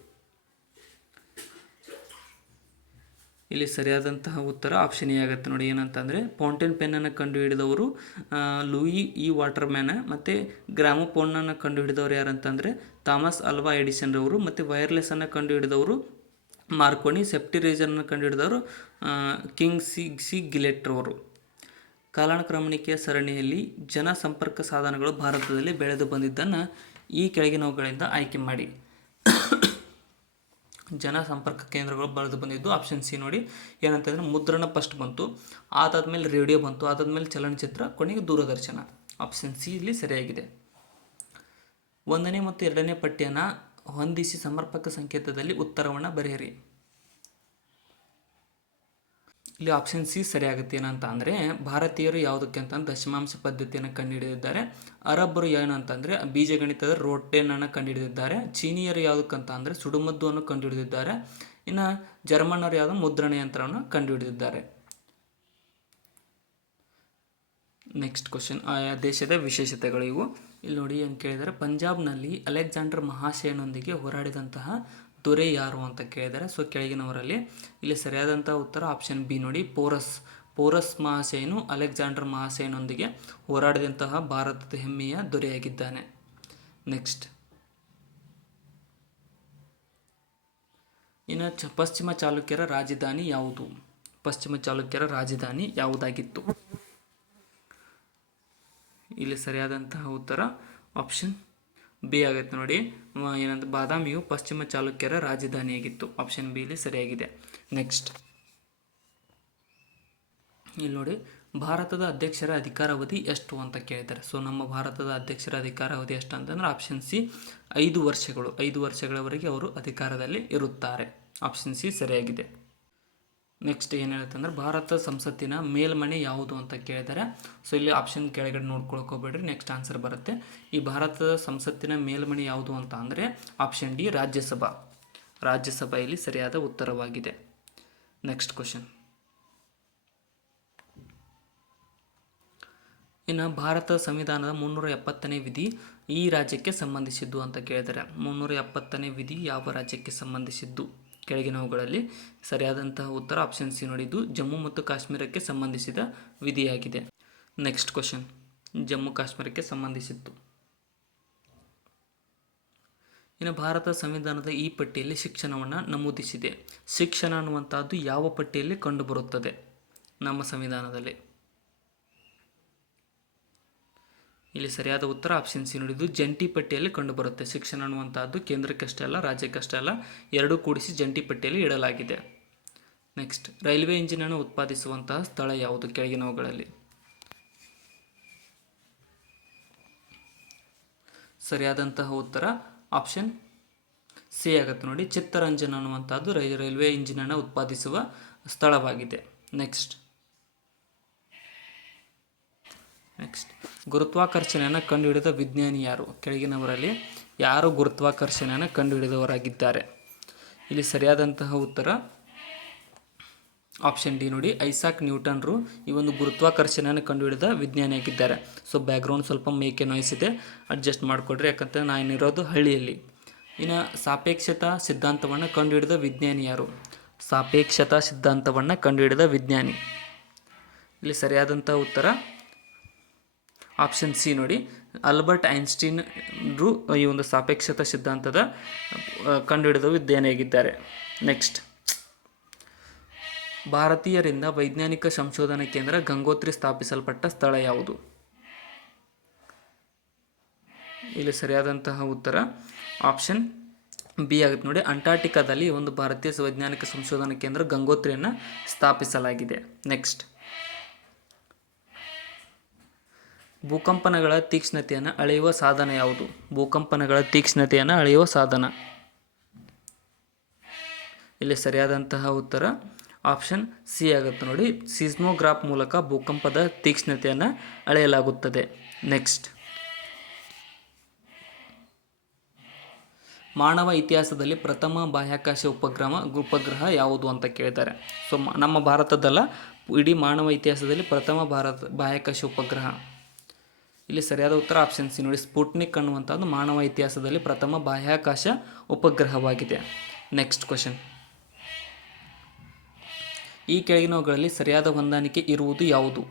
ಇಲ್ಲಿ ಸರಿಯಾದಂತಹ ಉತ್ತರ ಆಪ್ಷನ್ ಎ ಆಗುತ್ತೆ ನೋಡಿ. ಏನಂತಂದರೆ ಫೌಂಟೇನ್ ಪೆನ್ನನ್ನು ಕಂಡುಹಿಡಿದವರು ಲೂಯಿ ಇ ವಾಟರ್ಮ್ಯಾನ್, ಮತ್ತು ಗ್ರಾಮೋಫೋನನ್ನು ಕಂಡುಹಿಡಿದವರು ಯಾರಂತಂದರೆ ಥಾಮಸ್ ಆಲ್ವಾ ಎಡಿಸನ್ ರವರು, ಮತ್ತು ವೈರ್ಲೆಸ್ಸನ್ನು ಕಂಡುಹಿಡಿದವರು ಮಾರ್ಕೋನಿ, ಸೇಫ್ಟಿ ರೇಜರನ್ನು ಕಂಡುಹಿಡಿದವರು ಕಿಂಗ್ ಸಿ ಗಿಲೆಟ್ ರವರು. ಕಾಲಾನುಕ್ರಮಣಿಕೆಯ ಸರಣಿಯಲ್ಲಿ ಜನ ಸಂಪರ್ಕ ಸಾಧನಗಳು ಭಾರತದಲ್ಲಿ ಬೆಳೆದು ಬಂದಿದ್ದನ್ನು ಈ ಕೆಳಗಿನವುಗಳಿಂದ ಆಯ್ಕೆ ಮಾಡಿ. ಜನ ಸಂಪರ್ಕ ಕೇಂದ್ರಗಳು ಬೆಳೆದು ಬಂದಿದ್ದು ಆಪ್ಷನ್ ಸಿ ನೋಡಿ. ಏನಂತಂದರೆ ಮುದ್ರಣ ಫಸ್ಟ್ ಬಂತು, ಅದಾದಮೇಲೆ ರೇಡಿಯೋ ಬಂತು, ಅದಾದಮೇಲೆ ಚಲನಚಿತ್ರ, ಕೊನೆಗೆ ದೂರದರ್ಶನ. ಆಪ್ಷನ್ ಸಿ ಇಲ್ಲಿ ಸರಿಯಾಗಿದೆ. 1ನೇ ಮತ್ತು 2ನೇ ಪಟ್ಟಿಯನ್ನು ಹೊಂದಿಸಿ ಸಮರ್ಪಕ ಸಂಕೇತದಲ್ಲಿ ಉತ್ತರವನ್ನು ಬರೆಯಿರಿ. ಇಲ್ಲಿ ಆಪ್ಷನ್ ಸಿ ಸರಿಯಾಗುತ್ತೆ. ಏನಂತ ಅಂದರೆ ಭಾರತೀಯರು ಯಾವುದಕ್ಕೆ ಅಂತಂದ್ರೆ ದಶಮಾಂಶ ಪದ್ಧತಿಯನ್ನು ಕಂಡುಹಿಡಿದಿದ್ದಾರೆ, ಅರಬ್ಬರು ಏನಂತಂದರೆ ಬೀಜಗಣಿತದ ರೋಟೆನನ್ನು ಕಂಡುಹಿಡಿದಿದ್ದಾರೆ, ಚೀನಿಯರು ಯಾವುದಕ್ಕಂತ ಅಂದರೆ ಸುಡುಮದ್ದುವನ್ನು ಕಂಡುಹಿಡಿದಿದ್ದಾರೆ, ಇನ್ನು ಜರ್ಮನ್ನರು ಯಾವುದೋ ಮುದ್ರಣ ಯಂತ್ರವನ್ನು ಕಂಡುಹಿಡಿದಿದ್ದಾರೆ. ನೆಕ್ಸ್ಟ್ ಕ್ವಶನ್, ಆಯಾ ದೇಶದ ವಿಶೇಷತೆಗಳು ಇವು. ಇಲ್ಲಿ ನೋಡಿ ಏನು ಕೇಳಿದರೆ, ಪಂಜಾಬ್ನಲ್ಲಿ ಅಲೆಕ್ಸಾಂಡರ್ ಮಹಾಶಯನೊಂದಿಗೆ ಹೋರಾಡಿದಂತಹ ದೊರೆ ಯಾರು ಅಂತ ಕೇಳಿದ್ದಾರೆ. ಸೊ ಕೆಳಗಿನವರಲ್ಲಿ ಇಲ್ಲಿ ಸರಿಯಾದಂಥ ಉತ್ತರ ಆಪ್ಷನ್ ಬಿ ನೋಡಿ, ಪೋರಸ್ ಮಹಾಶಯನು ಅಲೆಕ್ಸಾಂಡರ್ ಮಹಾಶಯನೊಂದಿಗೆ ಹೋರಾಡಿದಂತಹ ಭಾರತದ ಹೆಮ್ಮೆಯ ದೊರೆಯಾಗಿದ್ದಾನೆ. ನೆಕ್ಸ್ಟ್, ಇನ್ನು ಪಶ್ಚಿಮ ಚಾಲುಕ್ಯರ ರಾಜಧಾನಿ ಯಾವುದು? ಪಶ್ಚಿಮ ಚಾಲುಕ್ಯರ ರಾಜಧಾನಿ ಯಾವುದಾಗಿತ್ತು? ಇಲ್ಲಿ ಸರಿಯಾದಂತಹ ಉತ್ತರ ಆಪ್ಷನ್ ಬಿ ಆಗುತ್ತೆ ನೋಡಿ. ಏನಂತ ಬಾದಾಮಿಯು ಪಶ್ಚಿಮ ಚಾಲುಕ್ಯರ ರಾಜಧಾನಿಯಾಗಿತ್ತು. ಆಪ್ಷನ್ ಬಿ ಇಲ್ಲಿ ಸರಿಯಾಗಿದೆ. ನೆಕ್ಸ್ಟ್, ಇಲ್ಲಿ ನೋಡಿ, ಭಾರತದ ಅಧ್ಯಕ್ಷರ ಅಧಿಕಾರಾವಧಿ ಎಷ್ಟು ಅಂತ ಕೇಳಿದ್ದಾರೆ. ಸೊ ನಮ್ಮ ಭಾರತದ ಅಧ್ಯಕ್ಷರ ಅಧಿಕಾರಾವಧಿ ಎಷ್ಟು ಅಂತಂದರೆ ಆಪ್ಷನ್ ಸಿ 5 ವರ್ಷಗಳು. 5 ವರ್ಷಗಳವರೆಗೆ ಅವರು ಅಧಿಕಾರದಲ್ಲಿ ಇರುತ್ತಾರೆ. ಆಪ್ಷನ್ ಸಿ ಸರಿಯಾಗಿದೆ. ನೆಕ್ಸ್ಟ್ ಏನು ಹೇಳುತ್ತಂದ್ರೆ, ಭಾರತ ಸಂಸತ್ತಿನ ಮೇಲ್ಮನೆ ಯಾವುದು ಅಂತ ಕೇಳಿದ್ದಾರೆ. ಸೊ ಇಲ್ಲಿ ಆಪ್ಷನ್ ಕೆಳಗಡೆ ನೋಡ್ಕೊಳಕ್ಕೆ ಹೋಗ್ಬೇಡ್ರಿ, ನೆಕ್ಸ್ಟ್ ಆನ್ಸರ್ ಬರುತ್ತೆ. ಈ ಭಾರತದ ಸಂಸತ್ತಿನ ಮೇಲ್ಮನೆ ಯಾವುದು ಅಂತ ಅಂದರೆ ಆಪ್ಷನ್ ಡಿ ರಾಜ್ಯಸಭಾ. ರಾಜ್ಯಸಭಾ ಇಲ್ಲಿ ಸರಿಯಾದ ಉತ್ತರವಾಗಿದೆ. ನೆಕ್ಸ್ಟ್ ಕ್ವಶನ್, ಇನ್ನು ಭಾರತ ಸಂವಿಧಾನದ 370ನೇ ವಿಧಿ ಈ ರಾಜ್ಯಕ್ಕೆ ಸಂಬಂಧಿಸಿದ್ದು ಅಂತ ಕೇಳಿದರೆ 370ನೇ ವಿಧಿ ಯಾವ ರಾಜ್ಯಕ್ಕೆ ಸಂಬಂಧಿಸಿದ್ದು? ಕೆಳಗಿನವುಗಳಲ್ಲಿ ಸರಿಯಾದಂತಹ ಉತ್ತರ ಆಪ್ಷನ್ ಸಿ ನೋಡಿದ್ದು ಜಮ್ಮು ಮತ್ತು ಕಾಶ್ಮೀರಕ್ಕೆ ಸಂಬಂಧಿಸಿದ ವಿಧಿಯಾಗಿದೆ. ನೆಕ್ಸ್ಟ್ ಕ್ವಶನ್, ಜಮ್ಮು ಕಾಶ್ಮೀರಕ್ಕೆ ಸಂಬಂಧಿಸಿತ್ತು. ಇನ್ನು ಭಾರತ ಸಂವಿಧಾನದ ಈ ಪಟ್ಟಿಯಲ್ಲಿ ಶಿಕ್ಷಣವನ್ನು ನಮೂದಿಸಿದೆ. ಶಿಕ್ಷಣ ಅನ್ನುವಂಥದ್ದು ಯಾವ ಪಟ್ಟಿಯಲ್ಲಿ ಕಂಡುಬರುತ್ತದೆ ನಮ್ಮ ಸಂವಿಧಾನದಲ್ಲಿ? ಇಲ್ಲಿ ಸರಿಯಾದ ಉತ್ತರ ಆಪ್ಷನ್ ಸಿ ನೋಡಿದ್ದು ಜಂಟಿ ಪಟ್ಟಿಯಲ್ಲಿ ಕಂಡುಬರುತ್ತೆ. ಶಿಕ್ಷಣ ಅನ್ನುವಂಥದ್ದು ಕೇಂದ್ರಕ್ಕಷ್ಟೇ ಅಲ್ಲ, ರಾಜ್ಯಕ್ಕಷ್ಟೇ ಅಲ್ಲ, ಎರಡೂ ಕೂಡಿಸಿ ಜಂಟಿ ಪಟ್ಟಿಯಲ್ಲಿ ಇಡಲಾಗಿದೆ. ನೆಕ್ಸ್ಟ್, ರೈಲ್ವೆ ಇಂಜಿನನ್ನು ಉತ್ಪಾದಿಸುವಂತಹ ಸ್ಥಳ ಯಾವುದು? ಕೆಳಗಿನವುಗಳಲ್ಲಿ ಸರಿಯಾದಂತಹ ಉತ್ತರ ಆಪ್ಷನ್ ಸಿ ಆಗುತ್ತೆ ನೋಡಿ. ಚಿತ್ತರಂಜನ್ ಅನ್ನುವಂಥದ್ದು ರೈಲ್ವೆ ಇಂಜಿನನ್ನು ಉತ್ಪಾದಿಸುವ ಸ್ಥಳವಾಗಿದೆ. ನೆಕ್ಸ್ಟ್, ಗುರುತ್ವಾಕರ್ಷಣೆಯನ್ನು ಕಂಡುಹಿಡಿದ ವಿಜ್ಞಾನಿ ಯಾರು? ಕೆಳಗಿನವರಲ್ಲಿ ಯಾರು ಗುರುತ್ವಾಕರ್ಷಣೆಯನ್ನು ಕಂಡುಹಿಡಿದವರಾಗಿದ್ದಾರೆ? ಇಲ್ಲಿ ಸರಿಯಾದಂತಹ ಉತ್ತರ ಆಪ್ಷನ್ ಡಿ ನೋಡಿ, ಐಸಾಕ್ ನ್ಯೂಟನ್ರು ಈ ಒಂದು ಗುರುತ್ವಾಕರ್ಷಣೆಯನ್ನು ಕಂಡುಹಿಡಿದ ವಿಜ್ಞಾನಿಯಾಗಿದ್ದಾರೆ. ಸೊ ಬ್ಯಾಕ್ಗ್ರೌಂಡ್ ಸ್ವಲ್ಪ ಮೇಕೆ ನಾಯ್ಸ್ ಇದೆ, ಅಡ್ಜಸ್ಟ್ ಮಾಡಿಕೊಡ್ರಿ, ಯಾಕಂದರೆ ನಾನಿರೋದು ಹಳ್ಳಿಯಲ್ಲಿ. ಇನ್ನು ಸಾಪೇಕ್ಷತಾ ಸಿದ್ಧಾಂತವನ್ನು ಕಂಡುಹಿಡಿದ ವಿಜ್ಞಾನಿ ಯಾರು? ಸಾಪೇಕ್ಷತಾ ಸಿದ್ಧಾಂತವನ್ನು ಕಂಡುಹಿಡಿದ ವಿಜ್ಞಾನಿ ಇಲ್ಲಿ ಸರಿಯಾದಂಥ ಉತ್ತರ ಆಪ್ಷನ್ ಸಿ ನೋಡಿ, ಆಲ್ಬರ್ಟ್ ಐನ್ಸ್ಟೀನ್ರು ಈ ಒಂದು ಸಾಪೇಕ್ಷತಾ ಸಿದ್ಧಾಂತದ ಕಂಡುಹಿಡಿದ ವಿಜ್ಞಾನಿಯಾಗಿದ್ದಾರೆ. ನೆಕ್ಸ್ಟ್, ಭಾರತೀಯರಿಂದ ವೈಜ್ಞಾನಿಕ ಸಂಶೋಧನಾ ಕೇಂದ್ರ ಗಂಗೋತ್ರಿ ಸ್ಥಾಪಿಸಲ್ಪಟ್ಟ ಸ್ಥಳ ಯಾವುದು? ಇಲ್ಲಿ ಸರಿಯಾದಂತಹ ಉತ್ತರ ಆಪ್ಷನ್ ಬಿ ಆಗುತ್ತೆ ನೋಡಿ, ಅಂಟಾರ್ಟಿಕಾದಲ್ಲಿ ಒಂದು ಭಾರತೀಯ ವೈಜ್ಞಾನಿಕ ಸಂಶೋಧನಾ ಕೇಂದ್ರ ಗಂಗೋತ್ರಿಯನ್ನು ಸ್ಥಾಪಿಸಲಾಗಿದೆ. ನೆಕ್ಸ್ಟ್, ಭೂಕಂಪನಗಳ ತೀಕ್ಷ್ಣತೆಯನ್ನು ಅಳೆಯುವ ಸಾಧನ ಯಾವುದು? ಭೂಕಂಪನಗಳ ತೀಕ್ಷ್ಣತೆಯನ್ನು ಅಳೆಯುವ ಸಾಧನ ಇಲ್ಲಿ ಸರಿಯಾದಂತಹ ಉತ್ತರ ಆಪ್ಷನ್ ಸಿ ಆಗುತ್ತೆ ನೋಡಿ, ಸಿಸ್ಮೋಗ್ರಾಫ್ ಮೂಲಕ ಭೂಕಂಪದ ತೀಕ್ಷ್ಣತೆಯನ್ನು ಅಳೆಯಲಾಗುತ್ತದೆ. ನೆಕ್ಸ್ಟ್, ಮಾನವ ಇತಿಹಾಸದಲ್ಲಿ ಪ್ರಥಮ ಬಾಹ್ಯಾಕಾಶ ಉಪಗ್ರಹ ಯಾವುದು ಅಂತ ಕೇಳಿದ್ದಾರೆ. ಸೊ ನಮ್ಮ ಭಾರತದಲ್ಲ, ಇಡೀ ಮಾನವ ಇತಿಹಾಸದಲ್ಲಿ ಪ್ರಥಮ ಬಾಹ್ಯಾಕಾಶ ಉಪಗ್ರಹ ಇಲ್ಲಿ ಸರಿಯಾದ ಉತ್ತರ ಆಪ್ಷನ್ ಸಿ ನೋಡಿ, ಸ್ಪುಟ್ನಿಕ್ ಅನ್ನುವಂಥದ್ದು ಮಾನವ ಇತಿಹಾಸದಲ್ಲಿ ಪ್ರಥಮ ಬಾಹ್ಯಾಕಾಶ ಉಪಗ್ರಹವಾಗಿದೆ. ನೆಕ್ಸ್ಟ್ ಕ್ವಶನ್, ಈ ಕೆಳಗಿನವುಗಳಲ್ಲಿ ಸರಿಯಾದ ಹೊಂದಾಣಿಕೆ ಇರುವುದು ಯಾವುದು?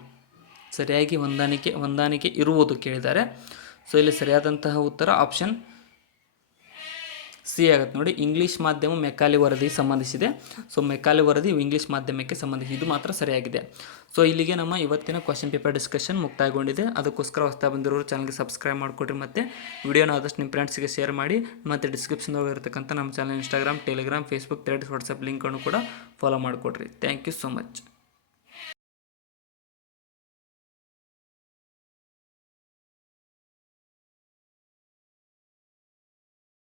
ಸರಿಯಾಗಿ ಹೊಂದಾಣಿಕೆ ಇರುವುದು ಕೇಳಿದ್ದಾರೆ. ಸೊ ಇಲ್ಲಿ ಸರಿಯಾದಂತಹ ಉತ್ತರ ಆಪ್ಷನ್ ಸಿ ಆಗುತ್ತೆ ನೋಡಿ, ಇಂಗ್ಲೀಷ್ ಮಾಧ್ಯಮ ಮೆಕಾಲೆ ವರದಿಗೆ ಸಂಬಂಧಿಸಿದೆ. ಸೊ ಮೆಕಾಲೆ ವರದಿ ಇಂಗ್ಲೀಷ್ ಮಾಧ್ಯಮಕ್ಕೆ ಸಂಬಂಧಿಸಿ, ಇದು ಮಾತ್ರ ಸರಿಯಾಗಿದೆ. ಸೊ ಇಲ್ಲಿಗೆ ನಮ್ಮ ಇವತ್ತಿನ ಕ್ವಶನ್ ಪೇಪರ್ ಡಿಸ್ಕಷನ್ ಮುಕ್ತಾಯಗೊಂಡಿದೆ. ಅದಕ್ಕೋಸ್ಕರ ಹೊಸದಾಗಿ ಬಂದಿರೋರು ಚಾನಲ್ಗೆ ಸಬ್ಸ್ಕ್ರೈಬ್ ಮಾಡಿಕೊಡ್ರಿ, ಮತ್ತು ವಿಡಿಯೋನ ಆದಷ್ಟು ನಿಮ್ಮ ಫ್ರೆಂಡ್ಸ್ಗೆ ಶೇರ್ ಮಾಡಿ, ಮತ್ತು ಡಿಸ್ಕ್ರಿಪ್ಷನ್ದಾಗ ಇರತಕ್ಕಂಥ ನಮ್ಮ channel Instagram, Telegram, Facebook, Threads, WhatsApp ಲಿಂಕನ್ನು ಕೂಡ ಫಾಲೋ ಮಾಡಿಕೊಡ್ರಿ. Thank you so much.